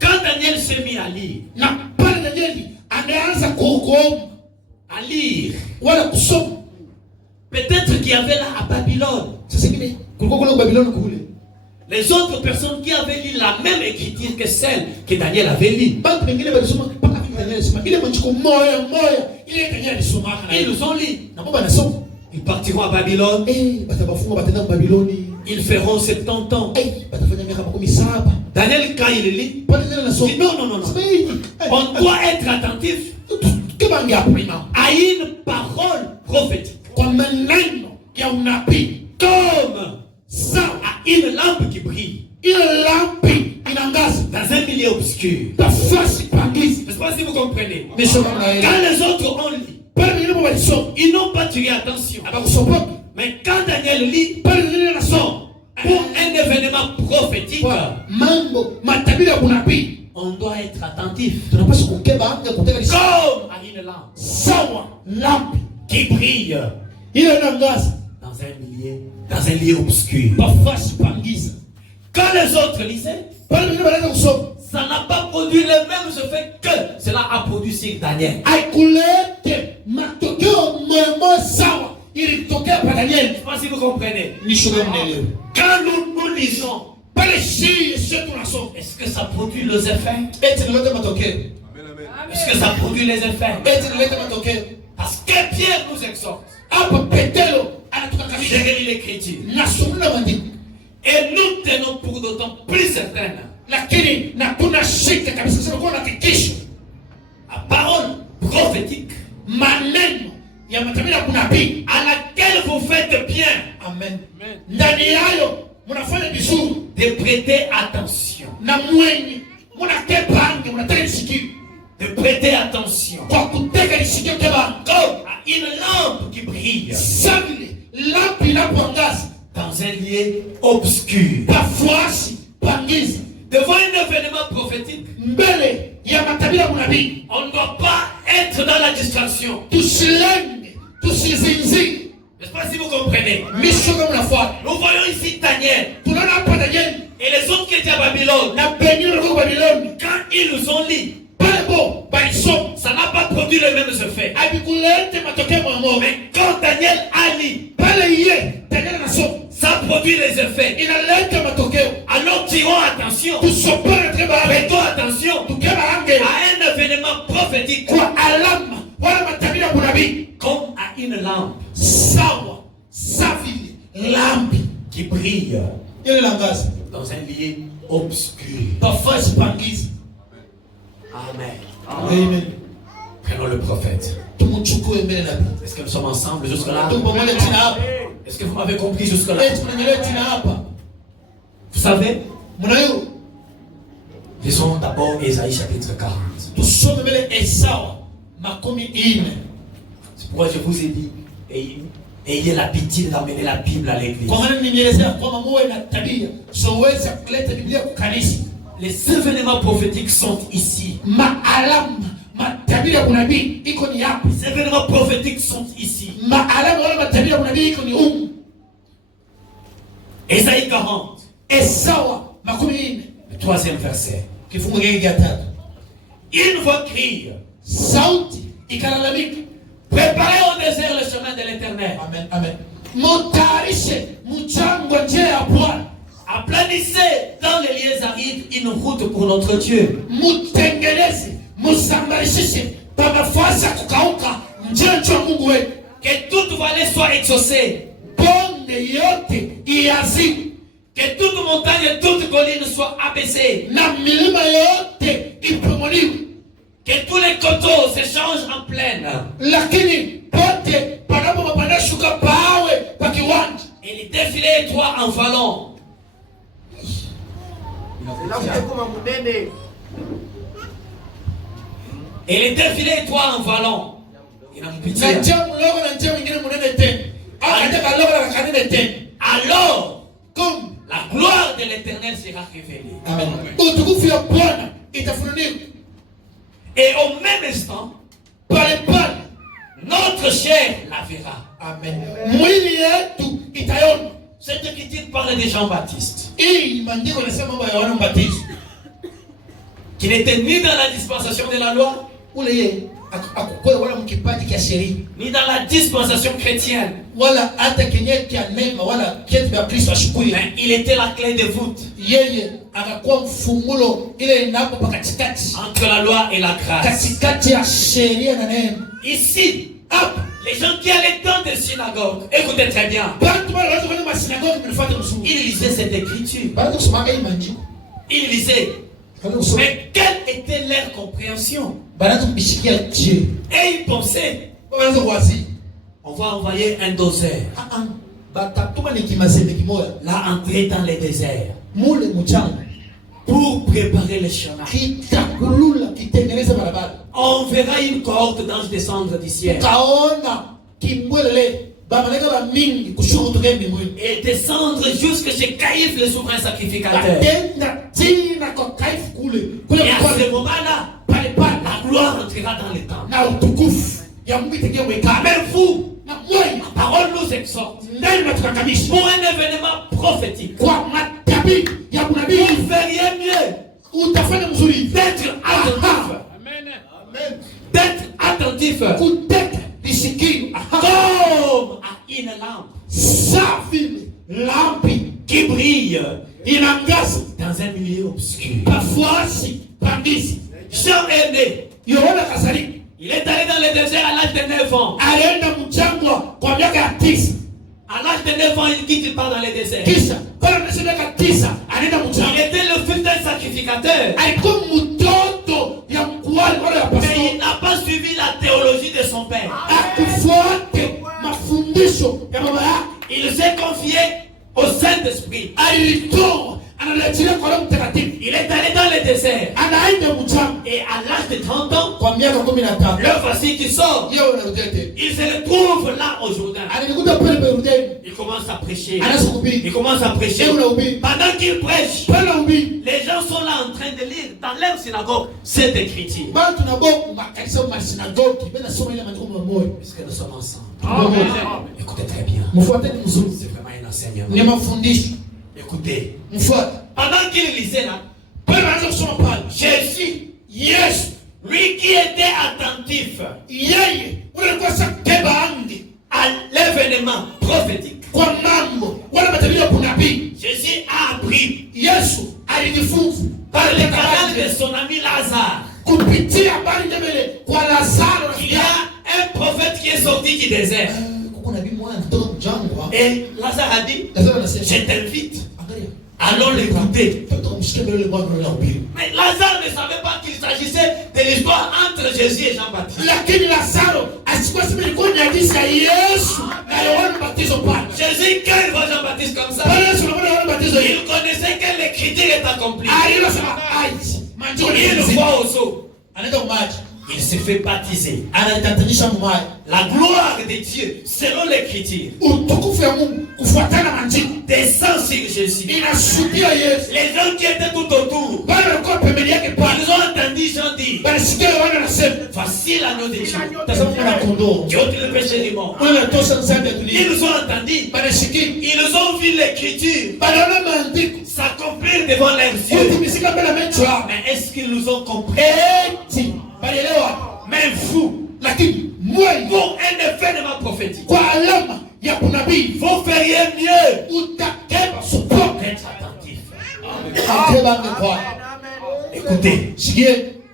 quand Daniel s'est mis à lire, Na pale Danieli anaanza kuomba à lire, wala kusoma. peut-être qu'il y avait là à Babylone Sasa hivi kulikuwa kule Babiloni kule. les autres personnes qui avaient lu la même écriture que celle que Daniel avait lue. Bantu wengine walisoma mpaka vile Danieli alisoma. Ile mchiko moya ile Danieli alisoma kana. Ils nous ont lu. Na baba anasoma. Ils partiront à Babylone. Batabafunga batenda Babiloni. Ils feront 70 ans. Batafanya miaka 17. Daniel, quand il lit, Pale Danieli il anasoma. dit non. On doit être attentif Kibangi aprima. à une parole prophétique. Kwa maneno ya unabii. Comme Sawa. à une lampe qui brille Ile lampi inangaza. dans un milieu obscur. Nafasi pangizi. Je ne sais pas si vous comprenez. Nisoma mnaelewa. Quand les autres ont lu, Pale wengine walisoma. ils n'ont pas tiré attention. Abakusoma. Mais quand Daniel lit, Pale wengine wanasoma. pour un événement prophétique, Mambo matabiri ya kunabii. on doit être attentif. Tunapaswa kukeba anga kutaka lisoma. Comme à une lampe Sawa lampi. qui brille Ile inangaza. dans un lieu obscur. Nafasi pangiza. Quand les autres lisaient, Pale wengine wanaanza kusoma. ça n'a pas produit le même effet que cela a produit sur Daniel. Aikulete matokeo mwema sawa. Ilitokea pa Danieli. Je ne sais pas si vous comprenez. Ni shughuli mnaelewa. Quand nous lisons, Pale si tunasoma. est-ce que ça produit les effets? Eti nilete matokeo. Est-ce que ça produit les effets? Eti nilete matokeo. Parce que Pierre nous exhorte. Hapa Petero anatukakamisha. J'ai lu l'écriture. Nasoma maandiko. Et nous tenons pour d'autant plus certaines Lakini na tunashika kabisa sasa kwa hakikisho. la parole prophétique Maneno ya matabiri ya kunabii à laquelle vous faites bien amen. Ndani yayo mnafanya vizuri de prêter attention. na mwenye de prêter attention comme à une lampe qui brille dans un lieu obscur. Devant un événement prophétique, on ne doit pas être dans la distraction. N'est-ce pas si vous comprenez? Nous voyons ici Daniel et les autres qui étaient à Babylone. Quand ils nous ont lu, ça n'a pas produit le même effet. Mais quand Daniel a lu, ça produit les effets. Alors tirons attention. Prêtons attention à un événement prophétique comme à une lampe qui brille dans un lieu obscur. Amen. Amen. Prenons le prophète. Est-ce que nous sommes ensemble jusque-là? Est-ce que vous m'avez compris jusque-là? Vous savez, lisons d'abord Ésaïe chapitre 40. C'est pourquoi je vous ai dit, ayez l'habitude d'amener la Bible à l'église. Les événements prophétiques sont ici. Les événements prophétiques sont ici. Ésaïe 40. Le 3e verset. Une voix crie. Préparez au désert le chemin de l'Éternel. Amen. Amen. Aplanissez dans les lieux arides une route pour notre Dieu. Que toute vallée soit exaucée. Que toute montagne et toute colline soient abaissées. Que tous les coteaux se changent en plaine. Et les défilés étroits en vallons. Et les défilés étroits en vallons. Alors, comme la gloire de l'Éternel sera révélée. Amen. Et au même instant, notre chair la verra. Amen. Cette écriture parle de Jean-Baptiste, qui n'était ni dans la dispensation de la loi, ni dans la dispensation chrétienne. Mais il était la clé de voûte entre la loi et la grâce. Ici, les gens qui allaient dans des synagogues, écoutez très bien, ils lisaient cette écriture. Ils lisaient. Mais quelle était leur compréhension? Et ils pensaient, on va envoyer un dosaire. Là, entrer dans les déserts pour préparer le chemin. On verra une cohorte d'anges descendre du ciel et descendre jusque chez Caïphe, le souverain sacrificateur. Et à ce moment-là, la gloire entrera dans les temps. Mais vous, la parole nous exhorte pour un événement prophétique. Vous feriez mieux d'être attentif. D'être attentif comme à une lampe qui brille dans un milieu obscur. Jean est né. Il est allé dans le désert à l'âge de 9 ans. À l'âge de 9 ans, il quitte, il part dans le désert. Il était le fils d'un sacrificateur. Mais il n'a pas suivi la théologie de son père. Il s'est confié au Saint-Esprit. analetea kwa Roho Mtakatifu. Il est allé dans le désert. Anaenda mchana Et à l'âge de 30 ans, kwa miaka 15. le voici qui sort. Yeye anarudia tena. Il se retrouve là au Jourdain. Ananikuta pale Yordani. Il commence à prêcher. Anaanza kuhubiri. Il commence à prêcher. Yeye anahubiri. Pendant qu'il prêche, Pale anahubiri. les gens sont là en train de lire dans leur synagogue cette écriture. Bado tunabo makanisa ma synagogue, bena soma ile maandiko mamoja. Puisque nous sommes ensemble. Écoutez très bien. Mfuateni mzuri. C'est vraiment un enseignement. Ni mafundisho. Écoutez. Mfuate. Pendant qu'il lisait là, Pale anaanza kusoma pale. Jésus, Yesu, lui qui était attentif yeye ulikuwa sakeba andi à l'événement prophétique, kwa mambo wala matabiri ya kunabii. Jésus a appris Yesu alijifunza par le canal de son ami Lazare kupitia habari njema kwa Lazaro. qu'il y a un prophète qui est sorti du désert. Kuko nabii mwana kutoka mjangwa. Et Lazare a dit, Lazaro anasema, je t'invite, angalia. allons l'écouter. Mais Lazare ne savait pas qu'il s'agissait de l'histoire entre Jésus et Jean-Baptiste. Lakini Lazaro asikuwa sema ilikuwa ni hadithi ya Yesu na Yohana Mbatizo pale. Jésus, quand il voit Jean-Baptiste comme ça, Pale Yesu anaona Yohana Mbatizo. il connaissait que l'écriture est accomplie. Anasema aje. Maandiko Il le voit au seau. anaenda kumaji. Il se fait baptiser. Anatatanisha mumai. La gloire de Dieu, selon l'écriture, Utukufu ya Mungu kufuatana na maandiko descend sur Jésus. inashuhudia Yesu. Les gens qui étaient tout autour, Bale walikuwa pembeni yake pale. ils ont entendu Jean dire, Banasikia Yohana anasema, voici l'agneau de Dieu, tazama mwana kondoo. qui ôte le péché du monde. Ule anatosha dhambi ya dunia. Ils ont entendu, Banasikia. ils ont vu l'écriture Banaona maandiko s'accomplir devant leurs yeux. kutimizika mbele ya macho yao. Mais est-ce qu'ils nous ont compris? Eti balielewa. Mais vous, Lakini mwai pour un événement prophétique, kwa alama ya kunabii vous feriez mieux utakeba support. d'être attentif. Akeba ngekwa. Écoutez, Sikie.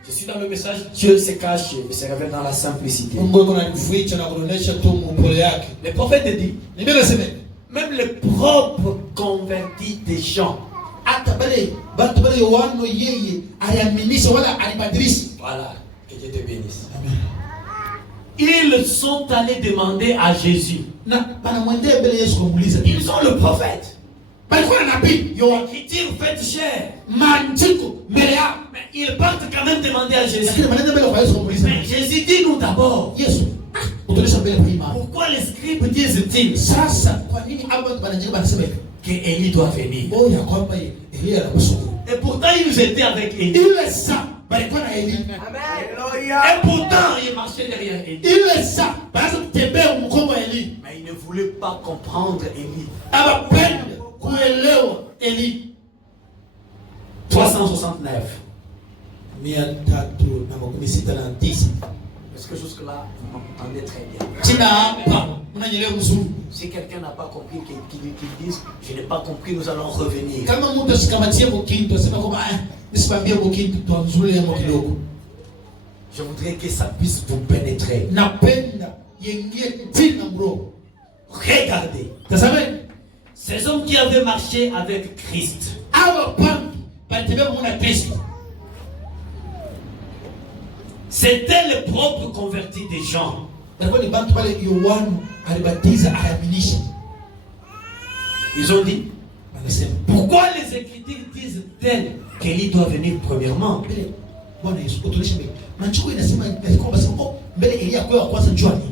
je suis dans le message, Dieu se cache et se révèle dans la simplicité. Mungu yuko ananificha na kuonesha tu mpole yake. Le prophète dit, Ni bila sema. même les propres convertis des gens, Hata bale batu bale Yohana yeye aliaminisha wala alibadilisha. voilà, que Dieu te bénisse. Amen. Ils sont allés demander à Jésus. Na banamwendea mbele Yesu kumuuliza. Ils sont le prophète. Balikuwa na nabii Yohana. L'écriture fait chair. Maandiko mbele yao. Mais ils partent quand même demander à Jésus. Lakini maneno mbele kwa Yesu kumuuliza. Mais Jésus dit nous d'abord. Yesu, utonesha mbele kwa imani. Pourquoi les scribes disent-ils Sasa kwa nini hapa banajika banasema hivi? que Élie doit venir? Oya kwamba Elia anakusuku. Et pourtant ils étaient avec Élie. Ile saa balikuwa na Elia. Et pourtant ils marchaient derrière Élie. Ile saa baanza kutembea mkongo wa Elia. Mais ils ne voulaient pas comprendre Élie. Abapenda kuelewa Elia. 369. 369. Est-ce que jusque-là, vous m'entendez très bien? Tina hapa unanyelewa mzuri. Si quelqu'un n'a pas compris, qu'il dise, je n'ai pas compris, nous allons revenir. Kama mtu asikamatie mkinto asema kwamba nisipambie mkinto tuanzule hapo kidogo. Je voudrais que ça puisse vous pénétrer. Napenda yengie tina bro. Regardez. Tazameni. Ces hommes qui avaient marché avec Christ. Hawa pangi balitembea pamoja na Kristo. C'était les propres convertis des gens. Walikuwa ni bantu pale Yohana alibatiza ayaminisha. Ils ont dit, Anasema, pourquoi les Écritures disent-elles qu'Élie doit venir premièrement? mbele Bwana Yesu utulishe mbele. Maandiko inasema kwamba sio mbele Elia kwa kwanza njoo nini?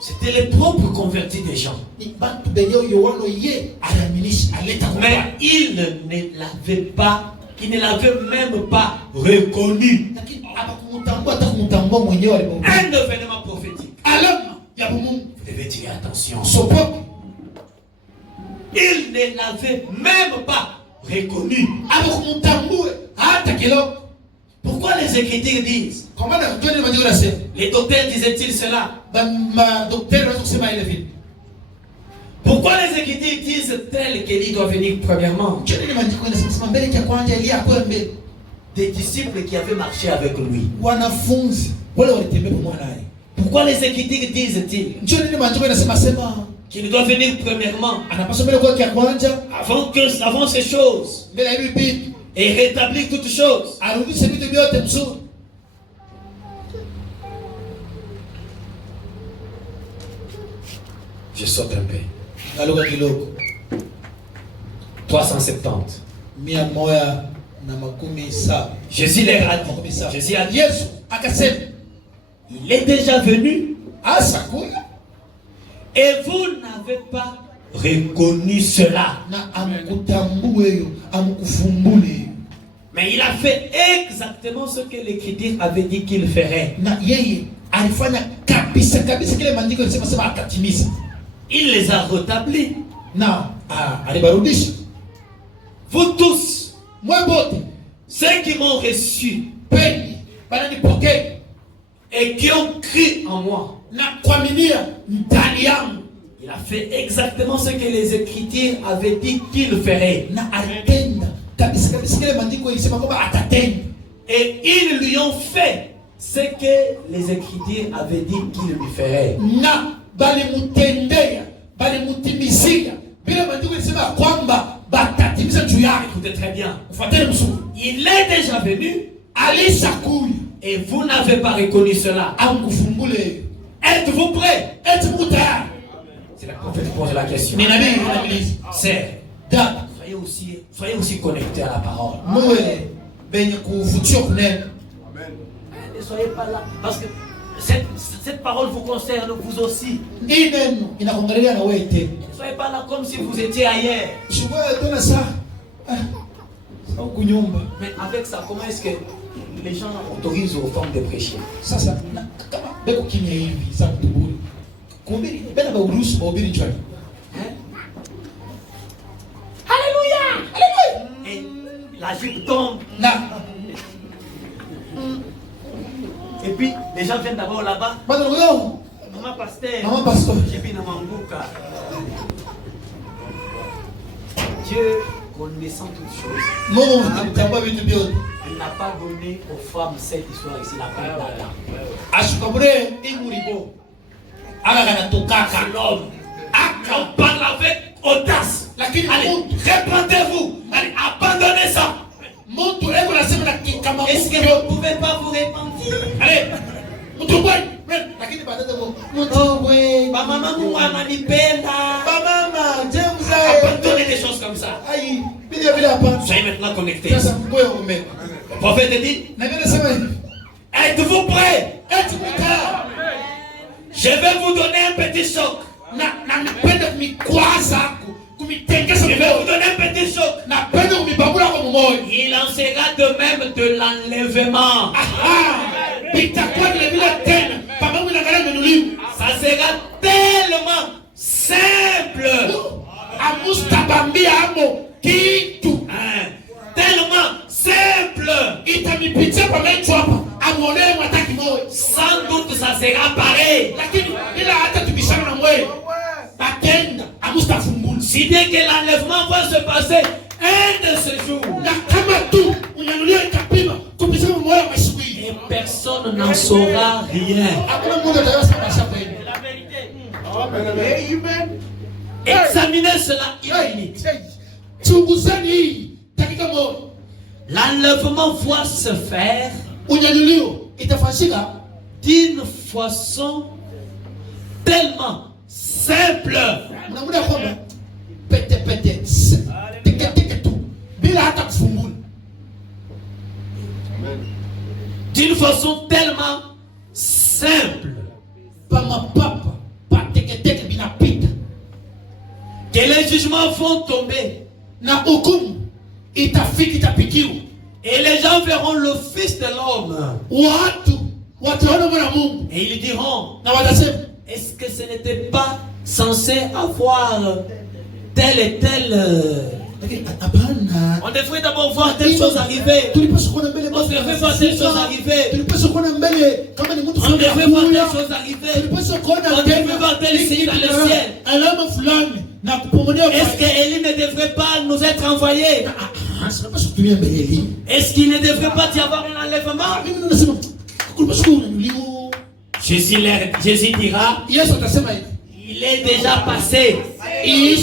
C'était les propres convertis des gens. Ni bantu benyo Yohana ye ayaminisha aleta kwa. Mais ils ne l'avaient même pas reconnu. Lakini abakumtambua hata kumtambua mwenyewe alipo. Un événement prophétique. Alama ya Mungu. Vous devez tirer attention. Sopo. Ils ne l'avaient même pas reconnu. Abakumtambua hata kidogo. Pourquoi les Écritures disent? Kwa maana ndio maandiko yanasema. Les docteurs disaient-ils cela? Ma daktari wanaweza kusema ile vile. Pourquoi les Écritures disent-elles qu'Élie doit venir premièrement? Ndio maandiko yanasema mbele ya kwanza Elia kwa mbele. Des disciples qui avaient marché avec lui. Wanafunzi wale walitembea pamoja naye. Pourquoi les Écritures disent-ils Ndio maandiko yanasema sema qu'il doit venir premièrement anapaswa mbele kwa kwanza avant ces choses mbele ya bibi et rétablir toutes choses? arudishe vitu vyote mzuri. Je saute un peu. Naloga kidogo. 370. Jésus leur a dit, Jésus a dit, il est déjà venu et vous n'avez pas reconnu cela. Mais il a fait exactement ce que l'Écriture avait dit qu'il ferait. Il les a rétablis. Vous tous, ceux qui m'ont reçu et qui ont cru en moi, il a fait exactement ce que les Écritures avaient dit qu'il ferait. Et ils lui ont fait ce que les Écritures avaient dit qu'il lui ferait. Écoutez très bien. Il est déjà venu et vous n'avez pas reconnu cela. Êtes-vous prêts? C'est la prophète qui pose la question. C'est soyez aussi connectés à la parole. Ne soyez pas là parce que cette parole vous concerne vous aussi. Ne soyez pas là comme si vous étiez ailleurs. Mais avec ça, comment est-ce que les gens autorisent aux femmes de prêcher? Alléluia! Et la jupe tombe. Et puis les gens viennent d'abord là-bas. Maman pasteur. J'ai vu dans Mambuka. Dieu connaissant toutes choses. Il n'a pas donné aux femmes cette histoire ici, la parole d'Adam. L'homme. On parle avec audace. Allez, répandez-vous. Allez, abandonnez ça. Est-ce que vous ne pouvez pas vous repentir? Allez. Abandonnez des choses comme ça. Soyez maintenant connectés. Le prophète dit, êtes-vous prêts? Je vais vous donner un petit choc. Je vais vous donner un petit choc. Il en sera de même de l'enlèvement. Ça sera tellement simple. Tellement simple. Sans doute ça sera pareil. Si bien que l'enlèvement va se passer un de ces jours. Et personne n'en saura rien. Examinez cela une minute. L'enlèvement va se faire d'une façon tellement simple. D'une façon tellement simple que les jugements vont tomber et les gens verront le Fils de l'homme et ils diront, est-ce que ce n'était pas censé avoir tel et tel on devrait d'abord voir telle chose arriver. On devrait voir telle chose arriver. On devrait voir telle chose arriver. On devrait voir tel signe dans le ciel. Est-ce qu'Élie ne devrait pas nous être envoyé? Est-ce qu'il ne devrait pas y avoir un enlèvement? Jésus dira, il est déjà passé. Et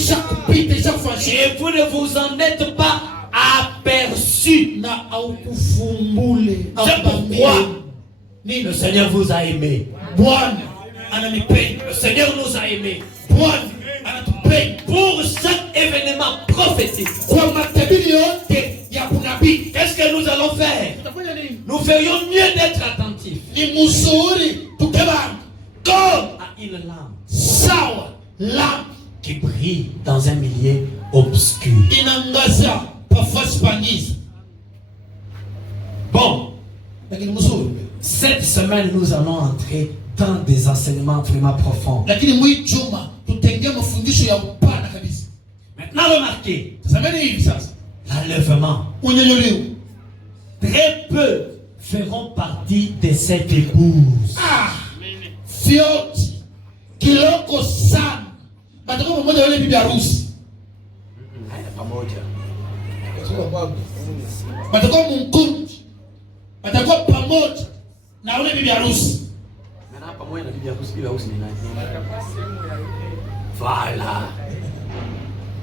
vous ne vous en êtes pas aperçu. C'est pourquoi le Seigneur vous a aimé. Le Seigneur nous a aimés. Pour chaque événement prophétique, nous ferions mieux d'être attentifs. Ni mzuri tukebanga. Comme à une lampe Sawa lampe qui brille dans un milieu obscur. inangaza pafasi pangiza. Bon, Lakini mzuri. cette semaine, nous allons entrer dans des enseignements vraiment profonds. Lakini mwijuma tutengea mafundisho ya upana kabisa. Maintenant, remarquez, Tazameni hivi sasa. l'enlèvement. Unyenyuliwa. Très peu feront partie de cette épouse. Fioti kiloko sana batakuwa pamoja na yule bibi harusi. Batakuwa mkunji, batakuwa pamoja na yule bibi harusi. Voilà.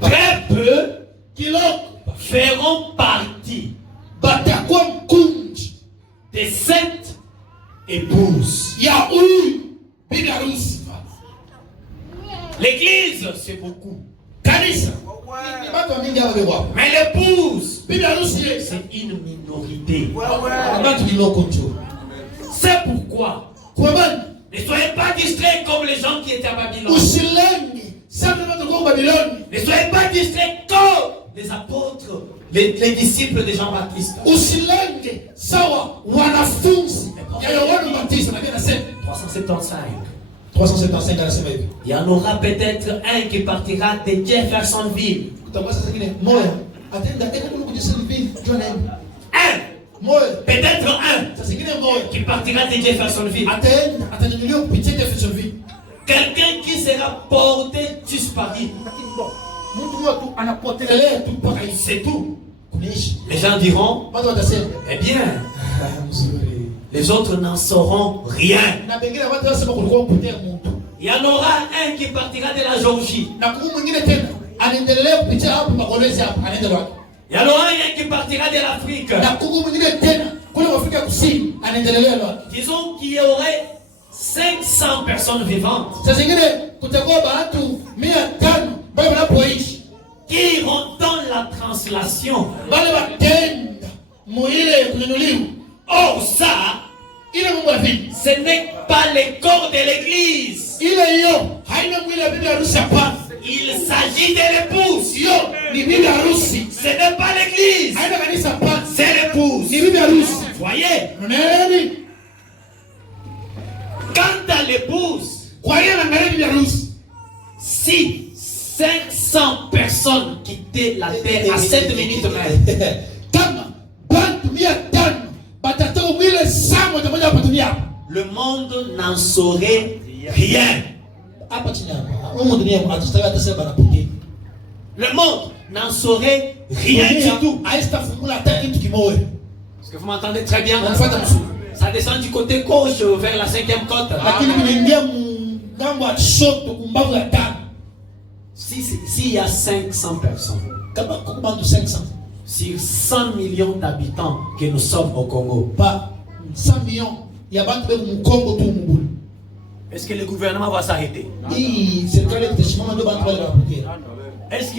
Très peu Kiloko feront partie batakuwa mkunji de cette épouse. ya huyu bibi harusi. L'église, c'est beaucoup. Kanisa watu mingi hapa bebo. Mais l'épouse, Bibi harusi c'est une minorité. watu kiloko tu. C'est pourquoi Kwa maana ne soyez pas distraits comme les gens qui étaient à Babylone. usilenge sana watu kwa Babiloni. Ne soyez pas distraits comme les apôtres, les disciples de Jean-Baptiste. Usilenge sawa wanafunzi ya Yohana Mbatiza. Na anasema 375. 375 anasema hivi. Il y en aura peut-être un qui partira de Jeffersonville. Kutakuwa sasa kingine moya atenda kule kujisaidia John M. Un, Moya peut-être un sasa kingine moya qui partira de Jeffersonville. atanyanyuliwa kupitia Jeffersonville. Quelqu'un qui sera porté disparu. Mtu mmoja anapotelea tu mpaka hivi. C'est tout. Kuishi. Les gens diront, Watu watasema eh bien, mzuri. les autres n'en sauront rien. Na pengine watu wasema kulikuwa kupotea mtu. Il y en aura un qui partira de la Géorgie. Na kumu mwingine tena anaendelea kupitia hapo makolezi hapo anaenda wapi? Il y en aura un qui partira de l'Afrique. Na kumu mwingine tena kule Afrika Kusini anaendelea wapi? Disons qu'il y aurait 500 personnes vivantes Sasa zingine kutakuwa watu 500 bado wanapoishi. qui iront dans la translation. Wale watenda muile kununuliwa. Or ça, Ile Mungu afipi. ce n'est pas le corps de l'église. Ile hiyo haina mwili wa bibi harusi hapa. Il s'agit de l'épouse. Hiyo ni bibi harusi. Ce n'est pas l'église. Haina kanisa hapa. C'est l'épouse. Ni bibi harusi. Voyez, Unaelewa? quant à l'épouse, Kwa hiyo naangalia bibi harusi. si 500 personnes quittaient la terre à 7 minutes même, Kama watu 500 batatoka mwile saa moja moja hapa dunia hapa. le monde n'en saurait rien. Hapa chini hapa. Mungu dunia hatustawi hata sema banapotea. Le monde n'en saurait rien du tout. Haistafungula hata kitu kimoja. Est-ce que vous m'entendez très bien? Wanafuata msuri. Ça descend du côté gauche vers la 5e côte. Lakini vinaingia ngambo ya shoto kumbavu ya tano. S'il y a 500 personnes, Kama kubandu 500. sur 100 millions d'habitants que nous sommes au Congo, Ba 100 millions ya bantu beko mkongo tu mubulu. est-ce que le gouvernement va s'arrêter? Hii serikali itashimama ndio bantu wale wanapotea. Est-ce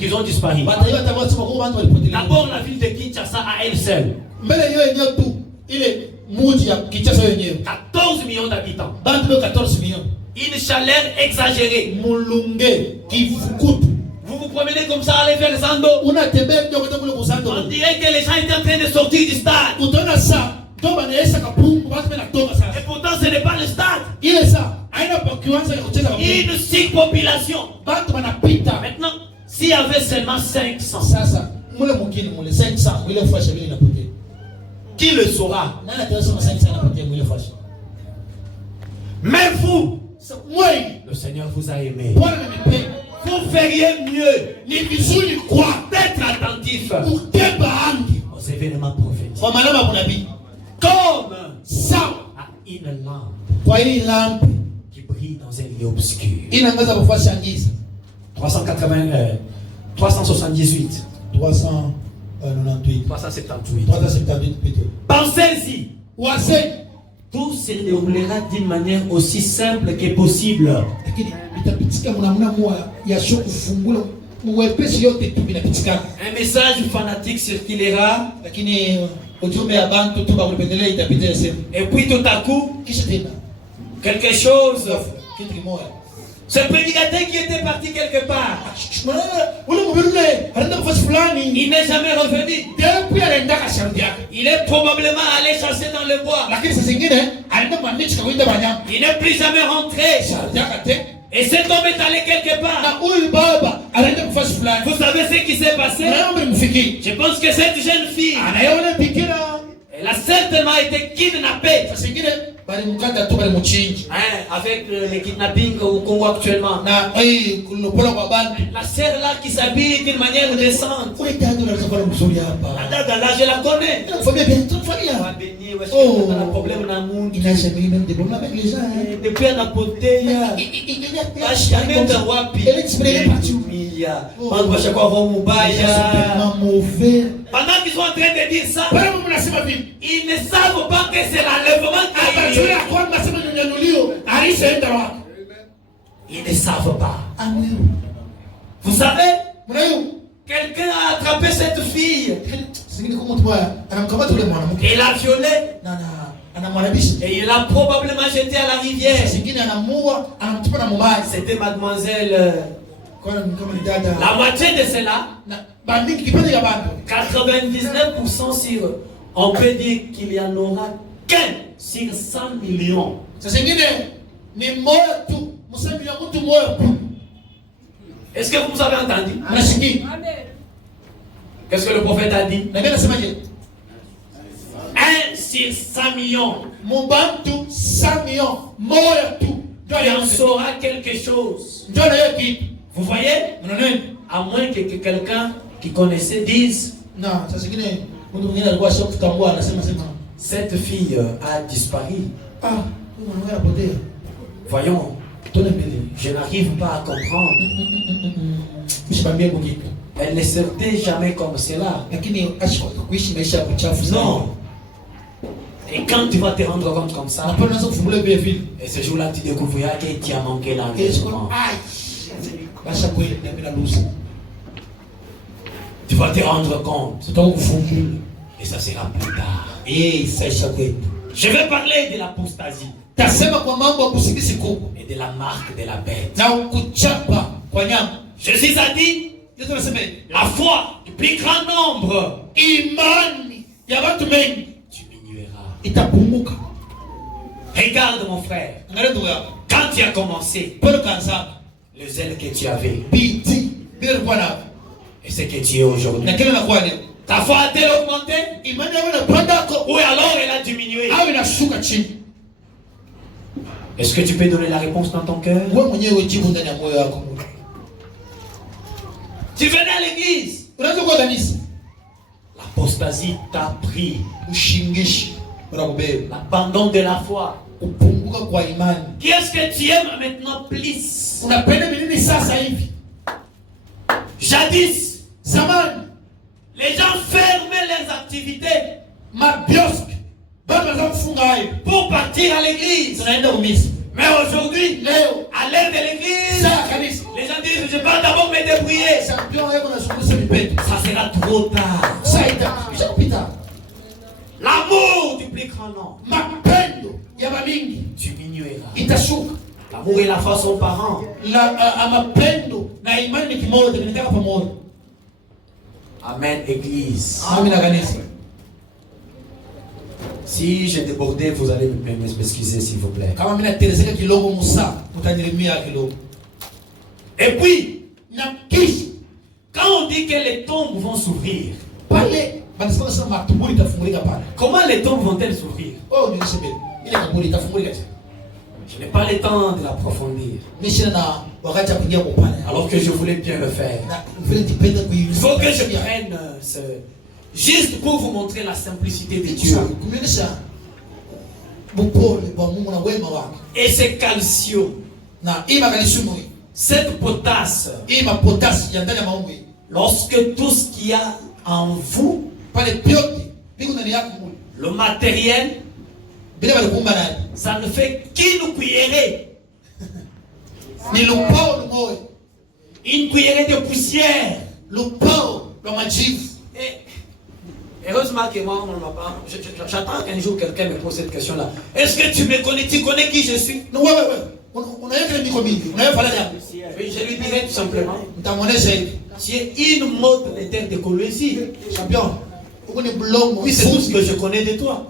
qu'ils ont disparu? Bataiwa tawa sema kwa bantu walipotea. D'abord, la ville de Kinshasa à elle seule, Mbele yeye yenyewe tu ile muji ya Kinshasa yenyewe. 14 millions d'habitants. Bantu beko 14 millions. Une chaleur exagérée. Mulunge kifukutu. Vous vous promenez comme ça, allez vers le Sando. Unatembea ndio kutoka kule kusando. On dirait que les gens étaient en train de sortir du stade. Utaona saa ndio banaesa kapungu watu wanatoka Et sasa. pourtant, ce n'est pas le stade. Ile saa haina pa kiwanja ya kucheza kapungu. Une surpopulation. Bantu wanapita. Maintenant, s'il y avait seulement 500, Sasa mule mwingine mule 500 ile fasha ile inapotea. qui le saura? Nani atasema 500 inapotea ile fasha? Mais vous, Moi, le Seigneur vous a aimé. Bwana ananipenda. Vous feriez mieux Ni vizuri kwa d'être attentif ukeba angi. aux événements prophétiques. Kwa maneno ya kunabii. Comme Sawa. à une lampe Kwa hii lampi qui brille dans un lieu obscur. inaangaza kufasha giza. 378. 398. 378. 378 plutôt. Pensez-y. Wazee Tout se déroulera d'une manière aussi simple que possible. lakini itapitika mnamna mwa ya sho kufungula mwepesi yote tu inapitikana. Un message fanatique circulera Lakini ujumbe ya bantu tu bakulipendelea itapitia sema. Et puis tout à coup, Kisha tena quelque chose. kitu kimoja. Ce prédicateur qui était parti quelque part, Ule mubirule anaenda kufasi fulani. il n'est jamais revenu. Depuis anaenda kashauri yake. Il est probablement allé chasser dans le bois. Lakini saa zingine anaenda mwandishi kwa kuinda wanyama. Il n'est plus jamais rentré. Shauri yake te. Et cet homme est allé quelque part. Na huyu baba anaenda kufasi fulani. Vous savez ce qui s'est passé? Naomba nimfikie. Je pense que cette jeune fille, Anayeona bikira. elle a certainement été kidnappée. Saa zingine bali mkata tu bali mchinji. Avec les kidnappings au Congo actuellement. Na kulopola kwa bantu. La sœur là qui s'habille d'une manière décente. Ule tatu anaweza kuwa mzuri hapa. La dame là, je la connais. Famille bien, toute famille. On va bénir, ouais, on a un problème dans le monde. Il n'a jamais eu même des problèmes avec les gens. Hein. Depuis un apoté, il y a. Elle exprime partout. Pendant qu'ils sont en train de dire ça, ils ne savent pas que c'est l'enlèvement qui a eu. Ils ne savent pas. Vous savez, quelqu'un a attrapé cette fille et l'a violée. Et il l'a probablement jeté à la rivière. C'était mademoiselle. La moitié de cela, 99% sur, on peut dire qu'il y en aura qu'un sur 100 millions. Est-ce que vous avez entendu? Qu'est-ce que le prophète a dit? 1 sur 100 millions. Il en saura quelque chose. Vous voyez? À moins que quelqu'un qui connaissait dise cette fille a disparu. Voyons, je n'arrive pas à comprendre. Elle ne sortait jamais comme cela. Non. Et quand tu vas te rendre compte comme ça, et ce jour-là tu découvriras que tu as manqué l'engagement. Tu vas te rendre compte. Et ça sera plus tard. Je vais parler de l'apostasie. Et de la marque de la bête. Jésus a dit, la foi du plus grand nombre diminuera. Regarde mon frère. Quand tu as commencé, le zèle que tu avais et ce que tu es aujourd'hui, ta foi a-t-elle augmenté ou alors elle a diminué? Est-ce que tu peux donner la réponse dans ton cœur? Tu venais à l'église, l'apostasie t'a pris, l'abandon de la foi. Qui est-ce que tu aimes maintenant plus? Jadis, les gens fermaient leurs activités pour partir à l'église. Mais aujourd'hui, à l'aide de l'église, les gens disent je vais d'abord me débrouiller. Ça sera trop tard. L'amour du plus grand nombre diminuera. L'amour et la foi sont parents. Amen, église. Si j'ai débordé, vous allez m'excuser s'il vous plaît. Et puis, quand on dit que les tombes vont s'ouvrir, comment les tombes vont-elles s'ouvrir? Je n'ai pas le temps de l'approfondir. Alors que je voulais bien le faire. Il faut que je prenne ce... Juste pour vous montrer la simplicité de Dieu. Et ce calcium. Cette potasse. Lorsque tout ce qu'il y a en vous, le matériel, ça ne fait qu'une cuillerée. Une cuillerée de poussière. Heureusement que moi, on m'a pas. J'attends qu'un jour quelqu'un me pose cette question-là. Est-ce que tu me connais? Tu connais qui je suis? Non, ouais. On a écrit on a parlé Oui, je lui dirais tout simplement. dans mon essai. Tu es une mode de terre de Colombie. Champion. On est blonde. Oui, c'est tout ce que je connais de toi.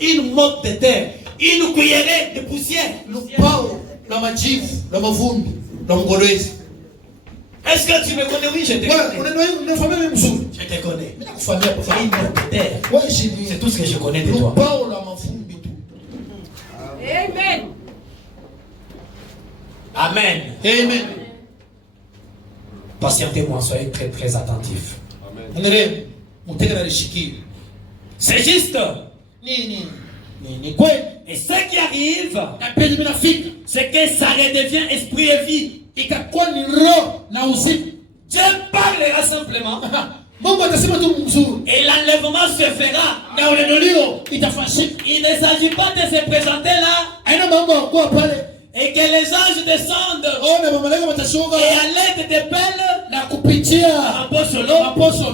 Une mode de terre. Une cuillerée de poussière. Est-ce que tu me connais? Oui, je te connais. Je te connais. Une mode de terre. C'est tout ce que je connais de toi. Amen. Amen. Amen. Patientez-moi, soyez très très attentifs. Amen. C'est juste. Et ce qui arrive, c'est que ça redevient esprit et vie. Dieu parlera simplement. Et l'enlèvement se fera. Il ne s'agit pas de se présenter là et que les anges descendent et à l'aide des pelles apôtres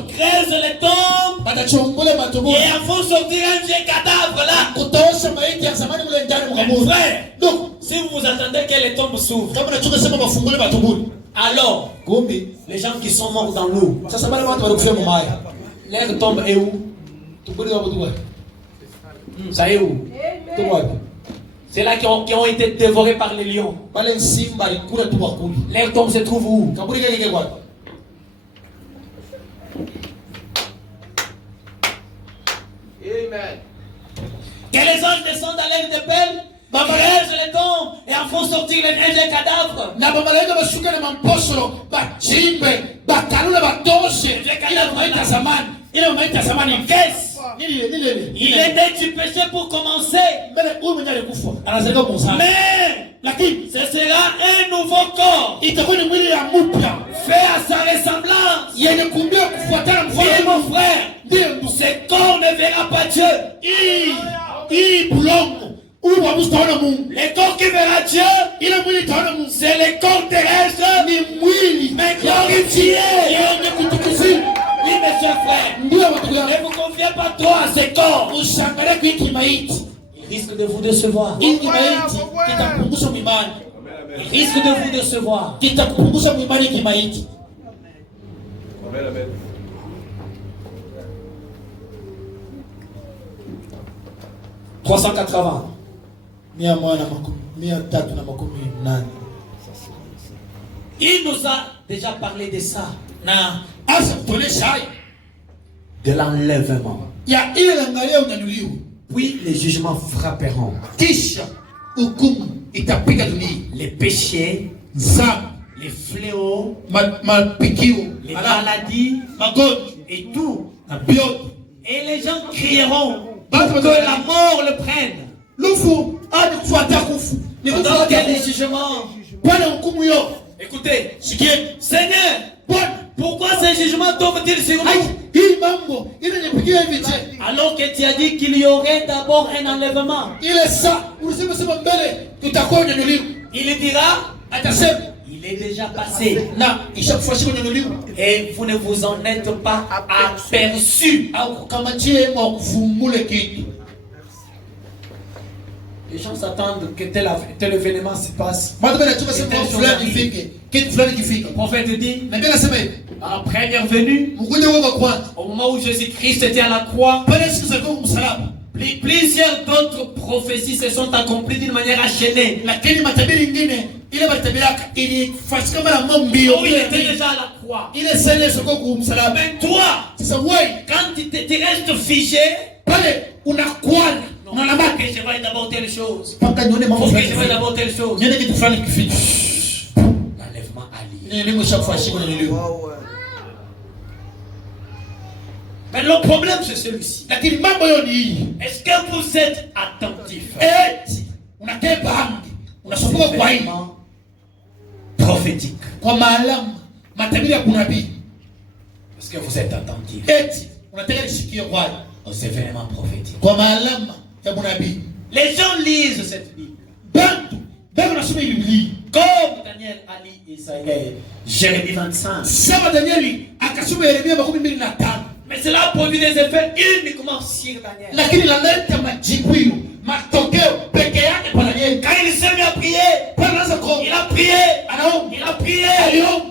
creusent les tombes et en font sortir un vieux cadavre là. Frère, si vous vous attendez que les tombes s'ouvrent, alors les gens qui sont morts dans l'eau, leur tombe est où? Ça est où? C'est là qui ont été dévorés par les lions. Leur tombe se trouve où? Amen. Que les anges descendent à l'aide des pelles, creusent les tombes et en font sortir les vieux cadavres. Il est né du péché pour commencer. Mais ce sera un nouveau corps fait à sa ressemblance. Et mon frère, ce corps ne verra pas Dieu. Le corps qui verra Dieu, c'est le corps terrestre, mais glorifié. Oui, monsieur frère, ne vous confiez pas trop à ce corps. Il risque de vous décevoir. Il risque de vous décevoir. 380. Il nous a déjà parlé de ça. De l'enlèvement. Puis les jugements frapperont. Les péchés, les fléaux, les maladies et tout. Et les gens crieront pour que la mort le prenne. Pendant qu'il y a des jugements. Écoutez, Seigneur, pourquoi ces jugements tombent-ils sur nous? Alors que tu as dit qu'il y aurait d'abord un enlèvement. Il dira, il est déjà passé. Et vous ne vous en êtes pas aperçu. Les gens s'attendent que tel événement se passe. Le prophète dit, à la première venue, au moment où Jésus-Christ était à la croix, plusieurs d'autres prophéties se sont accomplies d'une manière enchaînée. Il était déjà à la croix. Mais toi, quand tu restes figé, non, que je vais d'abord telle chose. Faut que je vais d'abord telle chose. L'enlèvement allié. Mais le problème c'est celui-ci. Est-ce que vous êtes attentifs? C'est vraiment prophétique. Est-ce que vous êtes attentifs? C'est vraiment prophétique. Les gens lisent cette Bible. Comme dans Daniel a lu Isaïe, Jérémie 25. Sawa Danieli akasoma Yeremia 25. Mais cela a produit des effets uniquement sur Daniel. Lakini inaleta majibu matokeo peke yake kwa Danieli. Quand il s'est mis à prier, il a prié, anaomba, il a prié,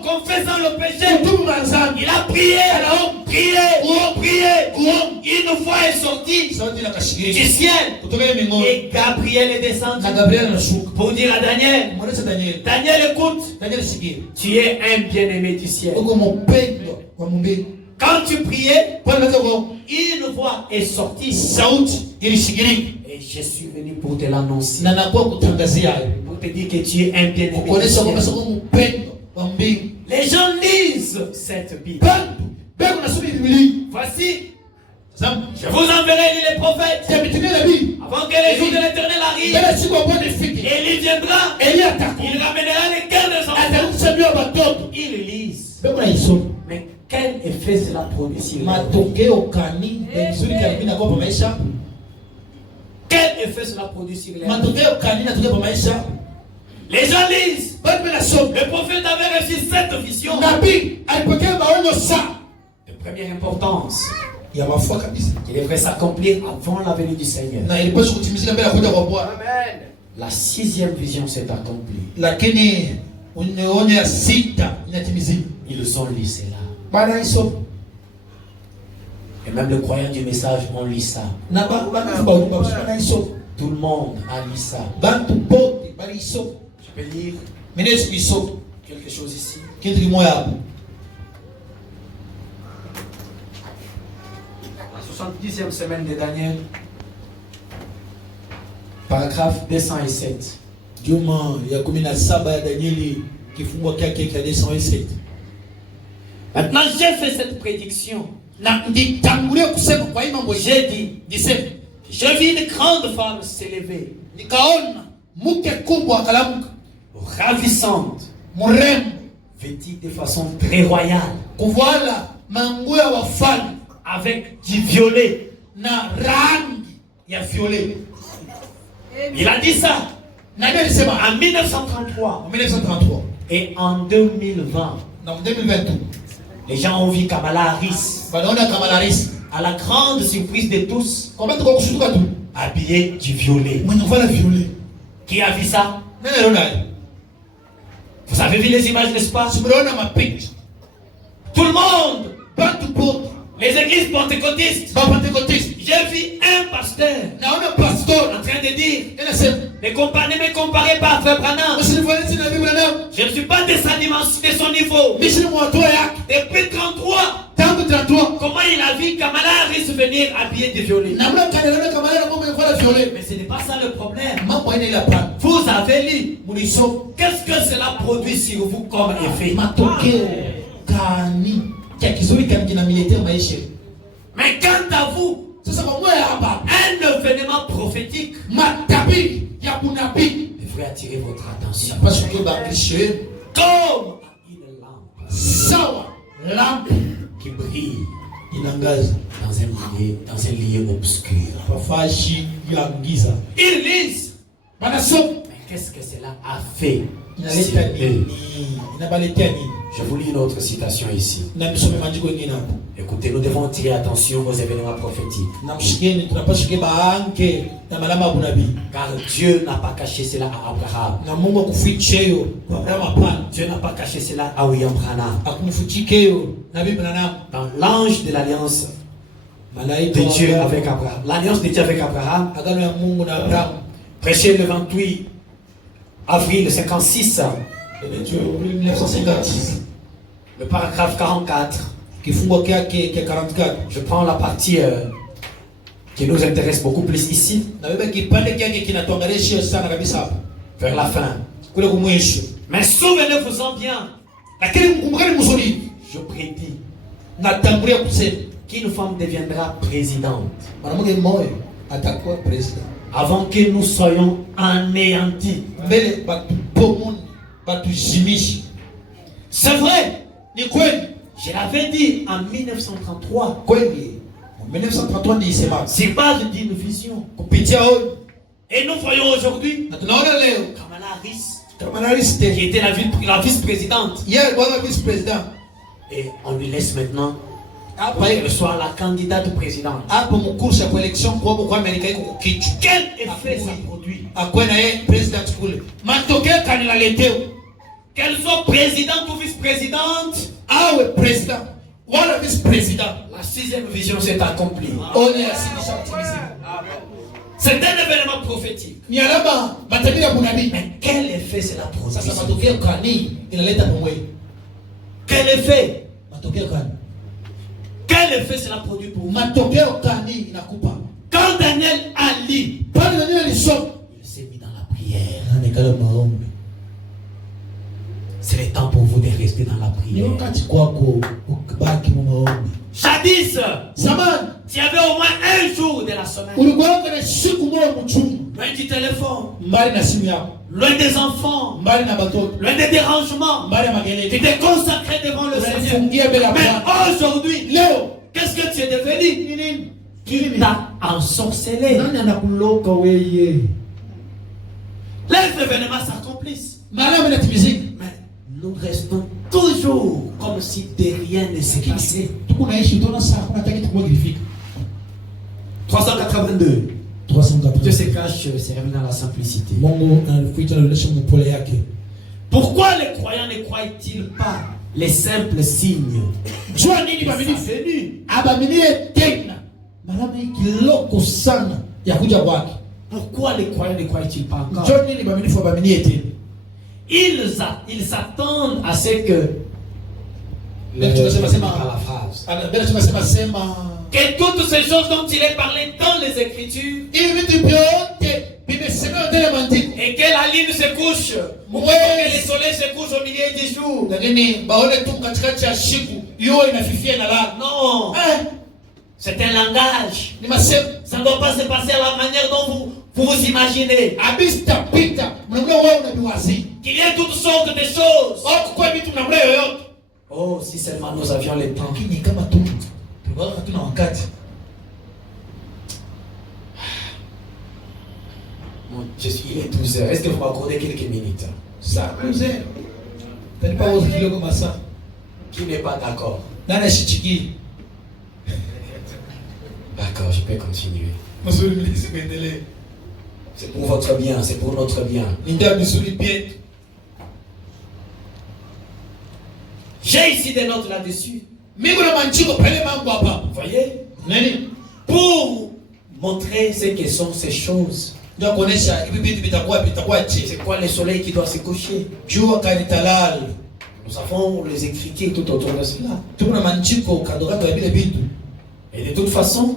confessant le péché. kutubu dhambi, Il a prié, prié. Une fois est sorti sauti du inakashiriki ciel kutoka mbinguni, et Gabriel est descendu na Gabriel anashuka pour dire à Daniel, mweleza Danieli, Daniel écoute, Danieli sikia, tu es un bien-aimé du ciel. uko mpendo wa Mungu. Quand tu priais, Kwa nini kwa une voix est sortie sauti ilishikiriki et je suis venu pour te l'annoncer, na nakuwa kutangazia hayo, pour te dire que tu es un bien-aimé du kuonesha kwamba ciel. sio mpendo wa Mungu. Les gens lisent cette Bible. Bantu beko nasoma Biblia. Voici, Sasa je vous enverrai les prophètes yametimia nabii, avant que les jours de l'éternel arrivent. mbele siku ya Bwana ifike, Élie viendra, Elia atakuja, il ramènera les cœurs des enfants. atarudisha mioyo ya watoto. Ils lisent. Beko naisoma Mais quel effet cela produit sur leur vie? matokeo kani vizuri karibuni kwa kwa maisha, Quel effet cela produit sur leur vie? matokeo kani natokea kwa maisha. Les gens lisent. Bado nasoma Le prophète avait reçu 7 visions nabii alipokea maonyo saa de première importance ya mafua kabisa, qui devraient s'accomplir avant la venue du Seigneur. na ilipaswa kutimizika mbele ya kuja kwa Bwana. La 6e vision s'est accomplie. Lakini onyo ya sita inatimizika. Ils ont lu cela. Bana isoma Et même les croyants du message ont lu ça. na bana bana isoma, Tout le monde a lu ça. bantu bote bali isoma. Je peux lire Mimi isoma quelque chose ici. kitu kimoja hapo. La 70e semaine de Daniel, paragraphe 207. Juma ya 17 ya Danieli kifungo kyake cha 207. Maintenant, j'ai fait cette prédiction. Na nditangulia kusema kwa hii mambo J'ai dit, nisema, je vis une grande femme s'élever, nikaona mke kubwa akalamuka, ravissante, mrembo, vêtue de façon très royale, kuvala manguo ya wafalme avec du violet. na rangi ya violet. Il a dit ça Na ndio alisema en 1933 en 1933 et en 2020. na 2022 Les gens ont vu Kamala Harris, banaona Kamala Harris à la grande surprise de tous, kwa mtu kwa kushutuka tu habillée du violet. mwenye kuvala violet. Qui a vu ça? Nani anaona? Vous avez vu les images, n'est-ce pas? Simuona mapicha. Tout le monde, Bantu bote les églises pentecôtistes. ba Pentecost. J'ai vu un pasteur Naona pastor en train de dire, anasema ne me comparez pas à Frère Branham. usinifanane na Biblia na Je ne suis pas de sa dimension, de son niveau. mimi ni mtu yake. Depuis 33, Tangu 33 comment il a vu Kamala Harris venir habillée de violet? na mna kanelana Kamala na mwenye kuvala violet. Mais ce n'est pas ça le problème. Mambo haina ile hapana. Vous avez lu. Muliso Qu'est-ce que cela produit sur vous comme effet? matokeo kani kia kizuri kani kinamiletea maisha. Mais quant à vous, Sasa kwa moyo hapa un événement prophétique matabii ya kunabii devrait attirer votre attention. parce que bakrishe Comme une lampe sawa lampe qui brille Inangaza dans un lieu obscur. pafashi ya giza. Ils lisent. banasoma Mais qu'est-ce que cela a fait Inaleta sur eux? nini? Inabaletea nini? Je vous lis une autre citation ici. Na msome maandiko mengine hapo. Écoutez, nous devons tirer attention aux événements prophétiques. Na mshikeni tunapaswa keba anke na malama ya unabii. Car Dieu n'a pas caché cela à Abraham. Na Mungu akuficheyo kwa Abraham hapana. Dieu n'a pas caché cela à William Branham. Akumfuchikeyo na Biblia Branham. Dans l'ange de l'alliance Malaika de wa Dieu Abraham. avec Abraham. L'alliance de Dieu avec Abraham, Agano ya Mungu na Abraham. prêché le 28 avril 56, Ile Dieu 1956. le paragraphe 44. Kifungo kyake kia 44. Je prends la partie qui nous intéresse beaucoup plus ici, Na baba kipande kyake kinatuangalia sana kabisa hapa. vers la fin. Kule kumwisho. Mais souvenez-vous-en bien, lakini mkumbukeni mzuri je prédis natangulia kusema qu'une femme deviendra présidente mwanamke mmoja atakuwa president avant que nous soyons anéantis. mbele batupomoni batuzimishi. C'est vrai, Ni kweli je l'avais dit en 1933, kweli, 1933 nilisema sur base d'une vision. kupitia huyu, Et nous voyons aujourd'hui na tunaona leo Kamala Harris Kamala Harris qui était la vice-présidente. hier bwana vice-président Et on lui laisse maintenant pour hapa qu'elle soit la candidate présidente. hapa mkursa kwa election kwa Amerika iko kichwa. Quel effet ça produit? Akwena yeye president kule. Matokeo kanilaletea. Qu'elle soit présidente ou vice-présidente, Awe president wala vice-président. la 6e vision s'est accomplie. Oni asilisha kutimizika. C'est un événement prophétique. Ni alama matabiri ya kunabii. Mais quel effet cela produit? Sasa matokeo kani inaleta pamoja. Quel effet? Matokeo kani? Quel effet cela produit pour vous? Matokeo kani inakupa? Quand Daniel a lu, Pale Daniel alisoma. il s'est mis dans la prière. Anekala maombi. C'est le temps pour vous de rester dans la Ni prière. wakati kwako ukibaki mu maombi. Jadis, Zamani tu avais au moins un jour de la semaine. ulikuwa na siku moja mchungu. Loin du téléphone, Mbali na simu yako. loin des enfants, Mbali na batoto. loin des dérangements. Mbali ya Tu makelele. t'es consacré devant le Seigneur. Unafungia mbele ya Mais Bwana. aujourd'hui, Leo qu'est-ce que tu es devenu? Qui t'a ensorcelé? nani anakuloka wewe? Les événements s'accomplissent. Maana inatimizika. Mais nous restons toujours comme si de rien ne s'est passé. Tuko naishi tuna saa kuna takiti kwa kilifika. 382. Dieu 380. se cache, c'est revenu dans la simplicité. Mungu anakuita anaonyesha mpole yake. Pourquoi les croyants ne croient-ils pas les simples signes? Jua nini babidi Venu. abaminie tena. Maana kiloko sana ya kuja kwake. Pourquoi les croyants ne croient-ils pas encore? Jua nini babidi abaminie tena. Ils s'attendent à ce que Bila tunasema sema par la phrase. bila tunasema sema Que toutes ces choses dont il est parlé dans les Écritures hivi vitu vyote vimesemewa ndani ya maandiko. et que la lune se couche, ou que le soleil se couche au milieu du jour. Lakini baone tu katikati ya siku hiyo inafifia na lala. Non, c'est un langage. Ni masema Ça ne doit pas se passer à la manière dont vous imaginez. abista pita mnaona wewe unabiwazi. Qu'il y ait toutes sortes de choses. Au kwa vitu mnaona yoyote. Oh, si seulement nous avions le temps. Lakini kama tu tulikuwa hatuna wakati. Il est 12 heures. Est-ce que vous m'accordez quelques minutes? Saa mzee. Tanipa wazo kidogo masaa. Qui n'est pas d'accord? Nani ashichiki? D'accord, je peux continuer. Mzuri mlisi kuendelea. C'est pour votre bien, c'est pour notre bien. Ndio misuli pietu. J'ai ici des notes là-dessus. Mimi na manchiko pale mambo hapa. Vous voyez? Nani? Pour montrer ce que sont ces choses. Ndio kuonesha hivi vitu vitakuwa je. C'est quoi le soleil qui doit se coucher? Jua kalitalal. Nous avons les écritures tout autour de cela. Tuna manchiko kadokato ya vile vitu. Et de toute façon,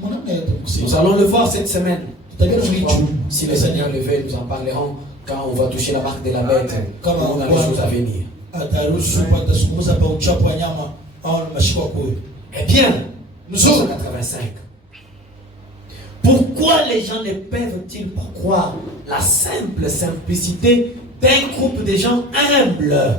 Mwanamke yote nous kusema. allons le voir cette semaine. Tutakiwa tulichu. Si le Seigneur le veut, nous en parlerons quand on va toucher la marque de la bête. Comme On a les choses à venir. Ataruhusu pata sumuza pa uchapo wa nyama au mashiko kwa. Eh bien, nous Nous sommes en 85. Pourquoi les gens ne peuvent-ils pas croire la simple simplicité d'un groupe de gens humbles?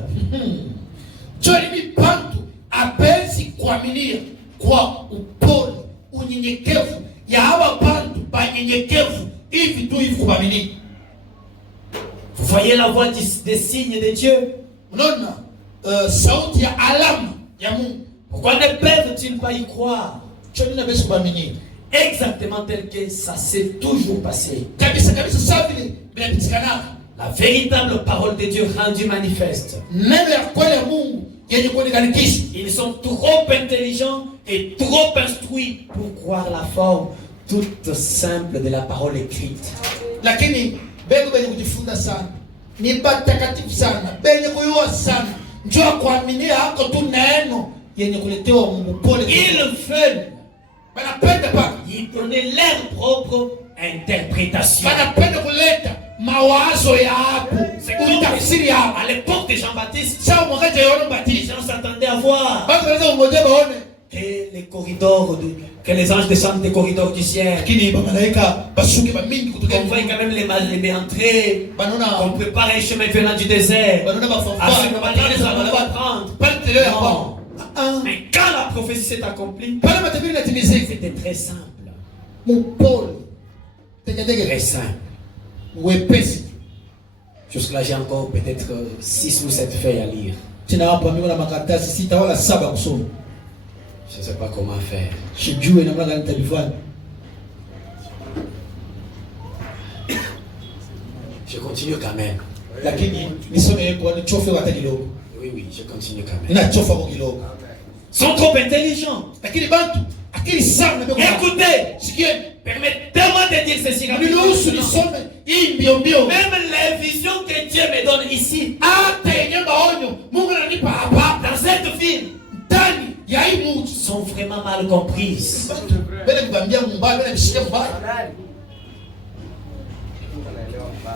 Choni bantu apenzi kuaminia kwa upole, unyenyekevu ya hawa bantu banyenyekevu hivi tu hivi kuamini. Vous voyez la voix des signes de Dieu? Unaona sauti ya alama ya Mungu. Pourquoi ne peuvent-ils pas y croire? Choni na besi kuamini. Exactement tel que ça s'est toujours passé. Kabisa kabisa sawa vile vinapitikana. La véritable parole de Dieu rendue manifeste. Neno ya kweli ya Mungu yenye kuonekanisha. Ils sont trop intelligents et trop instruits pour croire la forme toute simple de la parole écrite. Lakini bengo benye kujifunza sana. Ni batakatifu sana. Benye kuyua sana. Njoo kuaminia hako tu neno yenye kuletewa Mungu pole. Ils veulent Banapenda pa. y donner leur propre interprétation. Banapenda kuleta mawazo ya hapo. C'est Utafsiri ya hapo. à l'époque de Jean-Baptiste, Sawa mwakaje yona les mbatiza. gens s'attendaient à voir Basi lazima ngoje baone. que les corridors, que les anges descendent des corridors du ciel. Lakini malaika bashuke ba mingi kutoka On voit quand même les méandrer. banona On prépare un chemin venant du désert. banona À ce bafafa. moment-là, les hommes vont prendre. Pale tele ya Non. hapo. Mais quand la prophétie s'est accomplie, Pale matabiri natimizika. c'était très simple. Mpole. Tegedege. Très simple. Wepesi. Jusque-là, j'ai encore peut-être 6 ou 7 feuilles à lire. Tina hapa mimi na makaratasi 6 wala 7 kusoma. Je ne sais pas comment faire. Sijui namna gani nitalifanya. Je continue quand même. Lakini nisome kwa nichofe hata kidogo. Oui, oui, je continue quand même. Ninachofa kwa kidogo. Sont trop intelligents. Lakini bantu akili sana ndio. Écoutez, Sikieni. permettez-moi de dire ceci. Niruhusu nisome hii mbio mbio. Même les visions que Dieu me donne ici, Hata yenye maonyo Mungu ananipa hapa dans cette ville, ndani ya hii mji Sont vraiment mal comprises. bele kubambia mbaya bele mshike mbaya.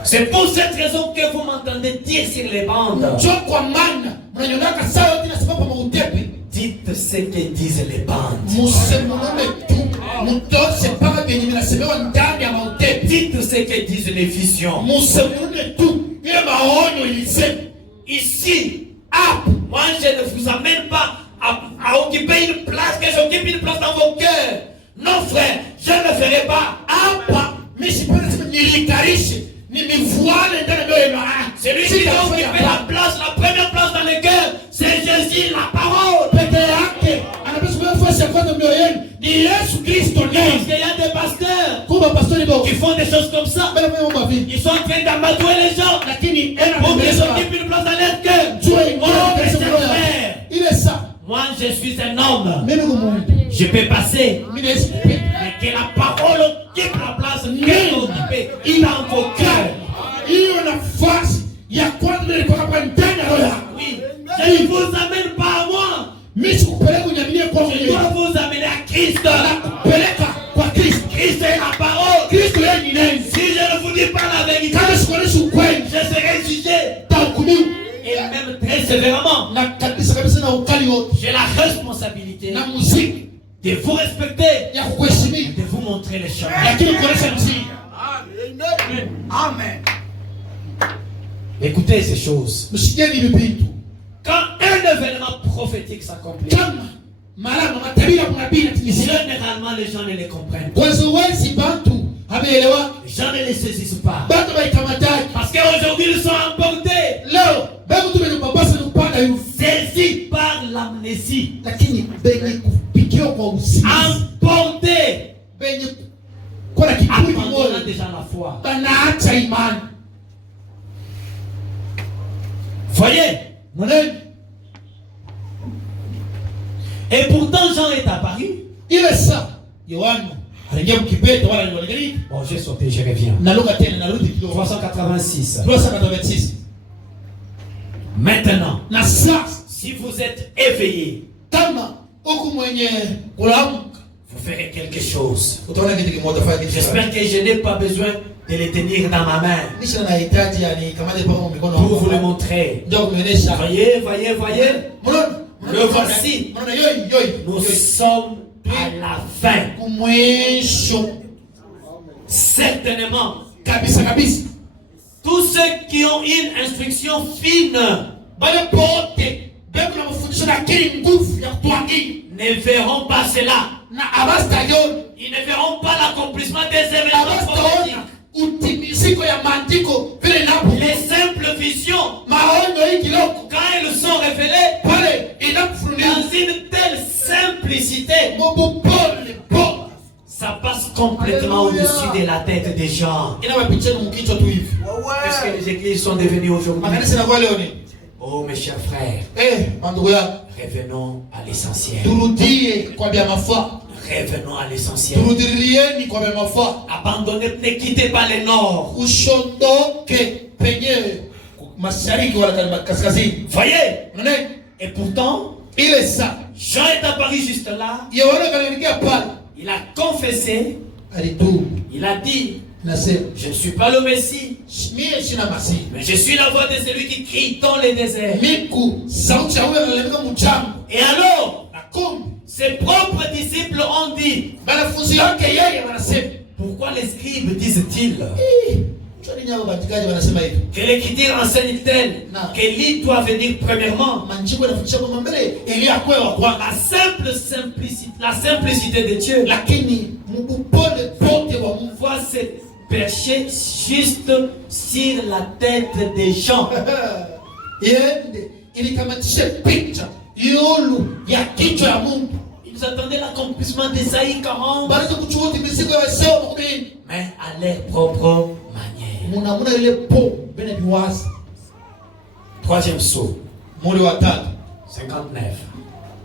c'est pour cette raison que vous m'entendez dire sur les bandes. Njoo kwa maana mnanyonaka sawa yote na sababu mautepe. Dites ce que disent les bandes. Musemunone tu mutose mpaka benye minasemewa ndani ya mautepe. Dites ce que disent les visions. Musemunone tu ile maonyo ilisema Ici, hapo. moi je ne vous amène pas à occuper une place, que j'occupe une place dans vos cœurs. Non frère, je ne ferai pas. Hapa mimi sipenda sema nilikarishe nimivuane ndani ya moyo wangu. Celui qui va occuper la place, la première place dans les cœurs, c'est Jésus, la parole. Peke yake anapaswa nafasi ya kwanza mioyo yenu ni Yesu Kristo Parce ndiye. qu'il y a des pasteurs Kumbe pastori bo qui font des choses comme ça. bele mwe mavi. Ils sont en train d'amadouer les gens Lakini ena pour qu'ils mbele occupent une place dans leur cœur. Jua Oh, mes chers ingine frères, ile saa moi je suis un homme. mimi kumungu Je peux passer, mimi Yesu kupenda. mais que la parole occupe la place qu'elle occupe dans vos cœurs. Hiyo nafasi ya kwanza nilipaka hapa ndani ya roho yako. Oui, je ne vous amène pas à moi. Mimi sikupeleka unyaminie kwa Je mwenyewe. dois vous amener à Christ. Peleka kwa Kristo. Christ est la parole. Kristo yeye ni nani? Si je ne vous dis pas la vérité, Kama sikuonesha ukweli, je serai jugé tahukumiwa et même très sévèrement. na kabisa kabisa na ukali wote. J'ai la responsabilité Na muziki de vous respecter ya kuheshimia, et de vous montrer les chemins. lakini kuonesha msingi. Amen. Écoutez ces choses. Msikieni vipindi. Quand un événement prophétique s'accomplit, Kama malama matabira kunabii na timizika. généralement les gens ne les comprennent pas. Kwa zoezi bantu habeelewa. Les gens ne les saisissent pas. Bantu baikamataji. Parce qu'aujourd'hui ils sont emportés, Leo bego tumekupapasa kupanda hiyo. saisis par l'amnésie, Lakini benye kupikiwa kwa usingizi. emportés, Benye kwa kiburi abandonnant moyo. déjà la foi. Banaacha imani. Voyez? Mwanani? Et pourtant Jean est apparu. Ile saa Yohana aliingia mkipeto wala nilionekana. Bon, j'ai sauté, je reviens. Naluka tena narudi kidogo. 386. 386. Maintenant, Na sasa si vous êtes éveillés, kama huku mwenye kulamu vous ferez quelque chose. utaona kitu kimoja fanya kitu. J'espère que je n'ai pas besoin de les tenir dans ma main Nisha nahitaji yani kama ile kwa mikono pour vous le montrer. ndio kumeonyesha. Voyez, voyez, voyez. Mnaona? Le voici. Mnaona yoi. Nous sommes à la fin. Kumwisho Certainement, kabisa kabisa. tous ceux qui ont une instruction fine Bale pote beko na mafundisho na akili nguvu ya kutuangia ne verront pas cela. na abastayon Ils ne verront pas l'accomplissement des événements prophétiques. abastaona utimiziko ya maandiko vile napo Les simples visions, maonyo hii kiloko quand elles sont révélées pale inakufunulia dans une telle simplicité, Mungu pole pole ça passe complètement au-dessus de la tête des gens. inawapitia mkichwa tu hivi. Qu'est-ce que les églises sont devenues aujourd'hui? Makanisa na kwa leo ni Oh mes chers frères, mandugu yangu, revenons à l'essentiel. turudie kwa bya mafaa, Revenons à l'essentiel. turudilieni kwa bya mafaa. Abandonnez, ne quittez pas le nord. Ushondoke penye mashariki wala kaskazini. Voyez? Unaona? Et pourtant, Ile saa Jean est apparu juste là. Yohana kanaingia pale, Il a confessé. alitubu Il a dit, nasema je ne suis pas le Messie, mie sina masihi. mais je suis la voix de celui qui crie dans les déserts. Miku sauti ya huyo analemeka mchango. Et alors, Na kumbe ses propres disciples ont dit, wanafunzi wake yeye wanasema pourquoi les scribes disent-ils choni nyao batikaji wanasema hivi. que l'écriture enseigne-t-elle Non. qu'Élie doit venir premièrement? Manjiko yanafundisha kwamba mbele Elia kwewa kwa La simplicité de Dieu. lakini Mungu pole pote wa Mungu Voit cette percher juste sur la tête des gens. Iende ilikamatishe picha yulu ya kichwa ya Mungu. Ils attendaient l'accomplissement d'Ésaïe 40, Banaanza kuchukua mizigo ya Esau makubini. mais à leur propre manière. Muna ile po bene biwaza. Troisième saut, Muri wa tatu 59.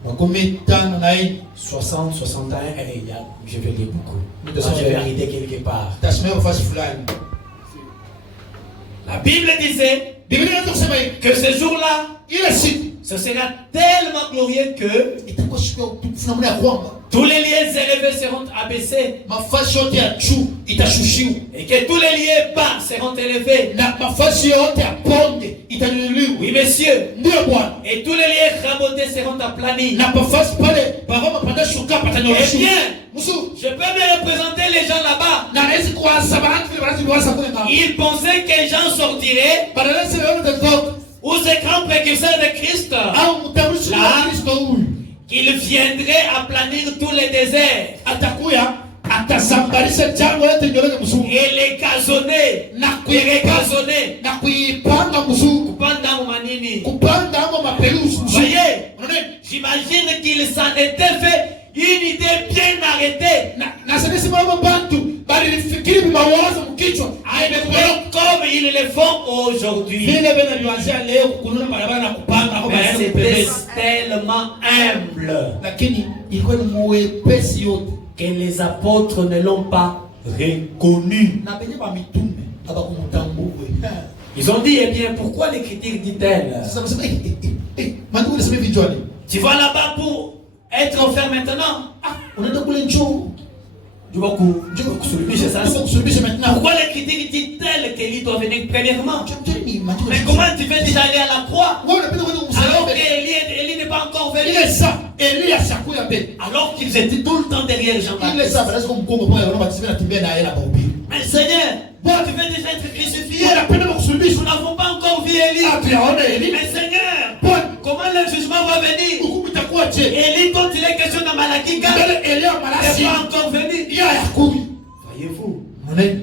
makumi tano na nne 60, 61, et il y a, je vais lire beaucoup. Mais Moi, je vais arrêter quelque part. tasomea nafasi fulani. La Bible disait Biblia inaweza kusema hivi, que ce jour-là, ile siku ce sera tellement glorieux que itakuwa siku ya utukufu namna ya kwamba tous les lieux élevés seront abaissés mafasi yote ya juu itashushiwa et que tous les lieux bas seront élevés. na mafasi yote ya ponde itanyanyuliwa. Oui, messieurs. Ndio Bwana. Et tous les lieux rabotés seront aplanis. Na mafasi pale paroma panda shuka Eh patanyoroshwa. bien, Musu je peux me représenter les gens là-bas. na hawezi kuwasa bantu vile banatu biwasa kule ngao. Ils pensaient qu'un gens sortirait Badala sisi leo tutatoka aux écrans précurseurs de Christ, au mtamshi La. wa Kristo huyu qu'il viendrait aplanir tous les déserts atakuya atasambarisha jambo yote nyoroke mzungu et les gazonner, et regazonner na kuipanga mzungu pendant manini. kupanda ama mapelusi Vous mzungu. voyez, Unaona? j'imagine qu'il s'en était fait une idée bien arrêtée. Na sasa simama bantu bali lifikiri bimawazo mkichwa Comme ils le font aujourd'hui. vile bena lianzia leo kununa barabara na kupanga au Mais basi c'était pembeni. tellement humble Lakini ilikuwa ni mwepesi yote que les apôtres ne l'ont pas reconnu. na benye ba mitume abakumutambue. Ils ont dit, eh bien, pourquoi l'écriture dit-elle? Sasa nasema mandugu nasema hivi njoni. Tu vas là-bas pour être offert maintenant. Unaenda kule njoo. Tu vas kusulubisha Sasa sasa. kusulubisha maintenant. Pourquoi l'écriture dit-elle qu'Élie doit venir premièrement? Chapteni mandugu. Mais comment tu veux déjà aller à la croix Wewe unapenda kwenda alors kumsalaba. qu'Élie n'est pas encore venu? Ile saa Elia shakuya mbele. Alors qu'ils étaient tout le temps derrière Ile Jean-Baptiste. saa basi kumkongo kwa wale batizime na tembea na yeye na mahubiri. Mais Seigneur, toi tu veux déjà être crucifié. Yeye anapenda kusulubisha. Nous n'avons pas encore vu Élie. Tunaona Elia. Mais Seigneur, Bwana comment le jugement va venir? hukumu itakuwa je? Élie, quand il est question dans Malachie 4, Mbele Elia n'est malasi. pas encore venu. Ya yakumi. Voyez-vous, Mwenye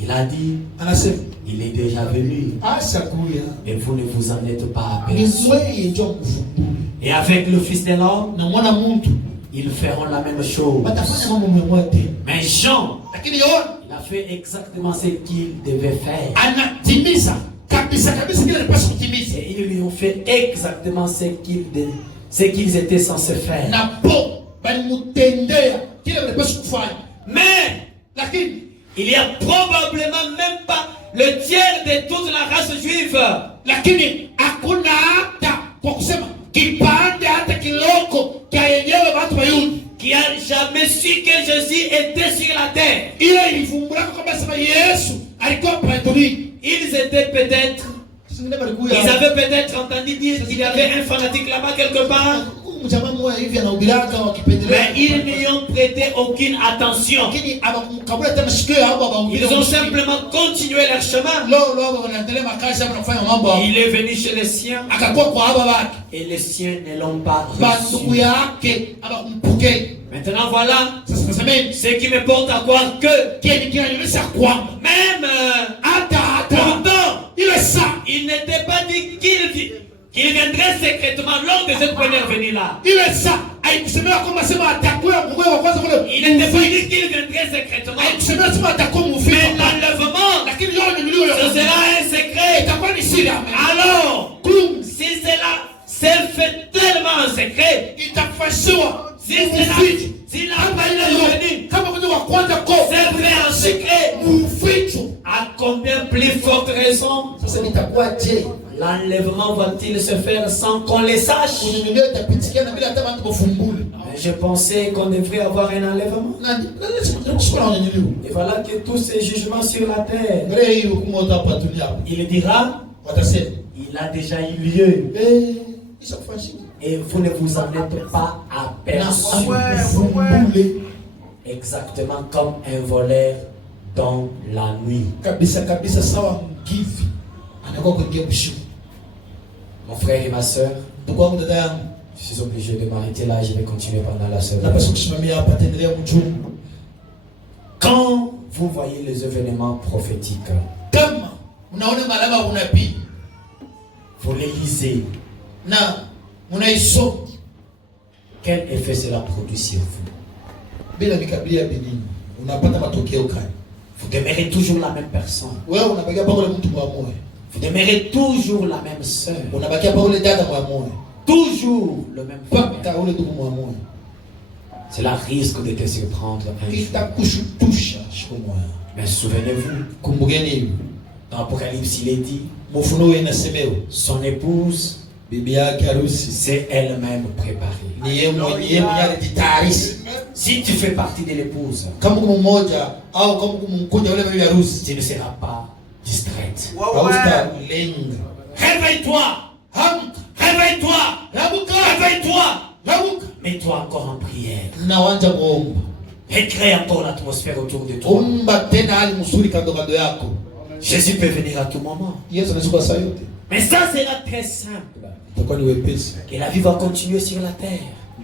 il a dit, anasema il est déjà venu. ashakuya. Et vous ne vous en êtes pas Ni aperçus. wewe ndio kufumbua. Et avec le Fils de l'homme, Na mwana mtu ils feront la même chose. watafanya mambo mmoja tena. Mais Jean, Lakini Yohana il a fait exactement ce qu'il devait faire. anatimiza kabisa kabisa kile alipaswa kutimiza. Et ils lui ont fait exactement ce qu'ils étaient censés faire. Na po balimutendea kile alipaswa kufanya. Mais Lakini il y a probablement même pas le tiers de toute la race juive lakini hakuna hata kwa kusema kipande hata kiloko cha yenyewe watu wa Yuda qui a jamais su que Jésus était sur la terre. ile ilivumbulaka kwamba sema Yesu alikuwa praetori. Ils étaient peut-être, ils avaient peut-être entendu dire qu'il y avait un fanatique là-bas quelque part, mjamaa mmoja hivi anahubiraka wakipendelea, mais ils n'y ont prêté aucune attention. lakini abakumkabula tena sikio hapo abahubiri. Ils ont simplement continué leur chemin. Lo wanaendelea makazi hapo na kufanya mambo. Il est venu chez les siens Akakuwa kwa haba wake. et les siens ne l'ont pas Bandugu reçu. yake abakumpokea. Maintenant voilà Sasa nasema ce qui me porte à croire que kile kinanionyesha kwamba même hata pendant, ile saa il n'était pas dit qu'il viendrait secrètement lors de cette première venue-là. ile saa haikusemea kwamba sema atakuwa mgogo wa kwanza kule. Il n'était pas dit qu'il viendrait secrètement. Haikusemea sema atakuwa mfia. Mais l'enlèvement, Lakini yeye ni mlio ce sera un secret. itakuwa ni siri. Alors, Kum si cela s'est fait tellement en secret, itafashiwa. si la venue kama kuna wa kwanza ko s'est fait en secret, uficho. à combien plus forte raison Sasa nitakuwa je? l'enlèvement va-t-il se faire sans qu'on le sache? Kunyunyulia itapitikia na bila hata watu kufumbule. Mais je pensais qu'on devrait avoir un enlèvement. Na sikuwa unanyunyuliwa. Et voilà que tous ces jugements sur la terre, Ngere hiyo kumoto hapa tulia. il dira, Watasema il a déjà eu lieu. Isa kufanyika. Et vous ne vous en êtes pas aperçus. Kufumbule. Exactement comme un voleur dans la nuit. Kabisa sawa mgivi. Anakuwa kuingia mshu. Mon frère et ma soeur, Ndugu wangu dada yangu. je suis obligé de m'arrêter là et je vais continuer pendant la semaine. Napaswa kusimamia hapa tendelea mchungu. Quand vous voyez les événements prophétiques, kama unaona malama ya unabii vous les lisez, na munaisoma, quel effet cela produit sur vous? bila mikabilia binini unapata matokeo gani? Vous demeurez toujours la même personne. Wewe unabakia pale mtu mwa moyo, Vous demeurez toujours la même sœur. unabakia pale dada mwa moyo, Toujours le même frère. paka ule ndugu mwa moyo, Cela risque de te surprendre un jour. itakushutusha siku moja. Mais souvenez-vous, Kumbukeni hivi, dans l'Apocalypse, il est dit, Ufunuo inasemewa son épouse bibi yake harusi s'est elle-même préparée. ni yeye mwenyewe alijitayarisha. Si tu fais partie de l'épouse, Kama mmoja au kama mkunja ule bibi harusi, tu ne seras pas distraite. hautalenga. Réveille-toi! Amka, Réveille-toi! rabuka, Réveille-toi! rabuka, Mets-toi encore en prière. na wanja kuomba. Et crée encore l'atmosphère autour de toi. Omba tena hali mzuri kando kando yako. Jésus peut venir à tout moment. Yesu anachukua saa yote. Mais ça sera très simple. Itakuwa ni wepesi. Et la vie va continuer sur la terre.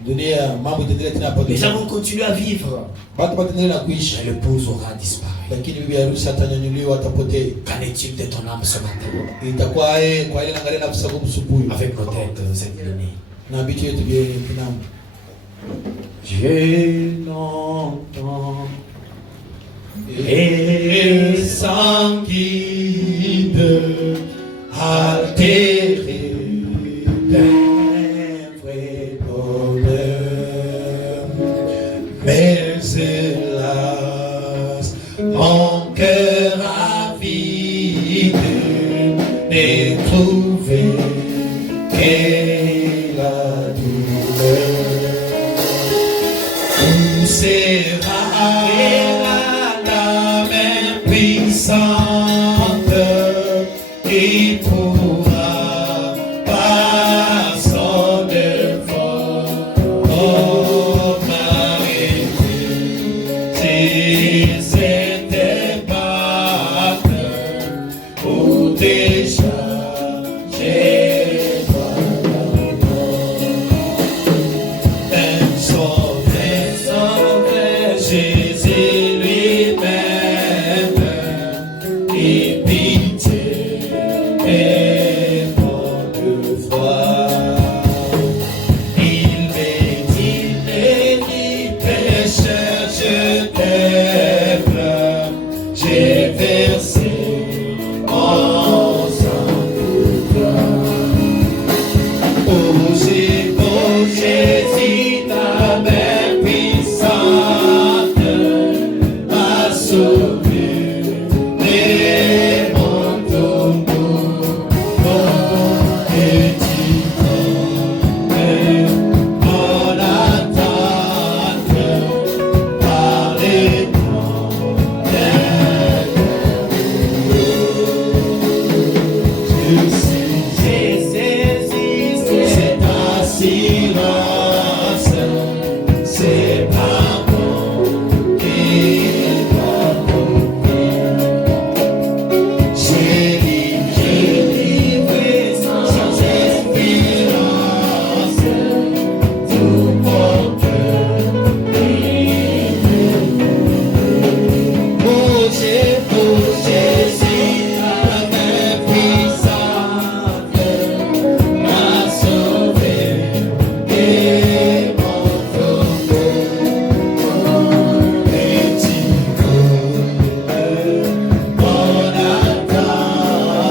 Dunia mambo itaendelea tena hapa Les gens duniani. vont continuer à vivre. Watu wataendelea na kuishi. Mais l'épouse aura disparu. Lakini bibi harusi atanyanyuliwa, atapotea. Qu'en est-il de ton âme ce matin? Itakuwa kwa ile naangalia nafsi yako msubuhi. Avec nos têtes inclinées. Na vitu yetu vya kinamu. Dieu l'entend et sans guide altéré d'un vrai bonheur. Mais hélas, mon cœur avide n'est trouvé qu'un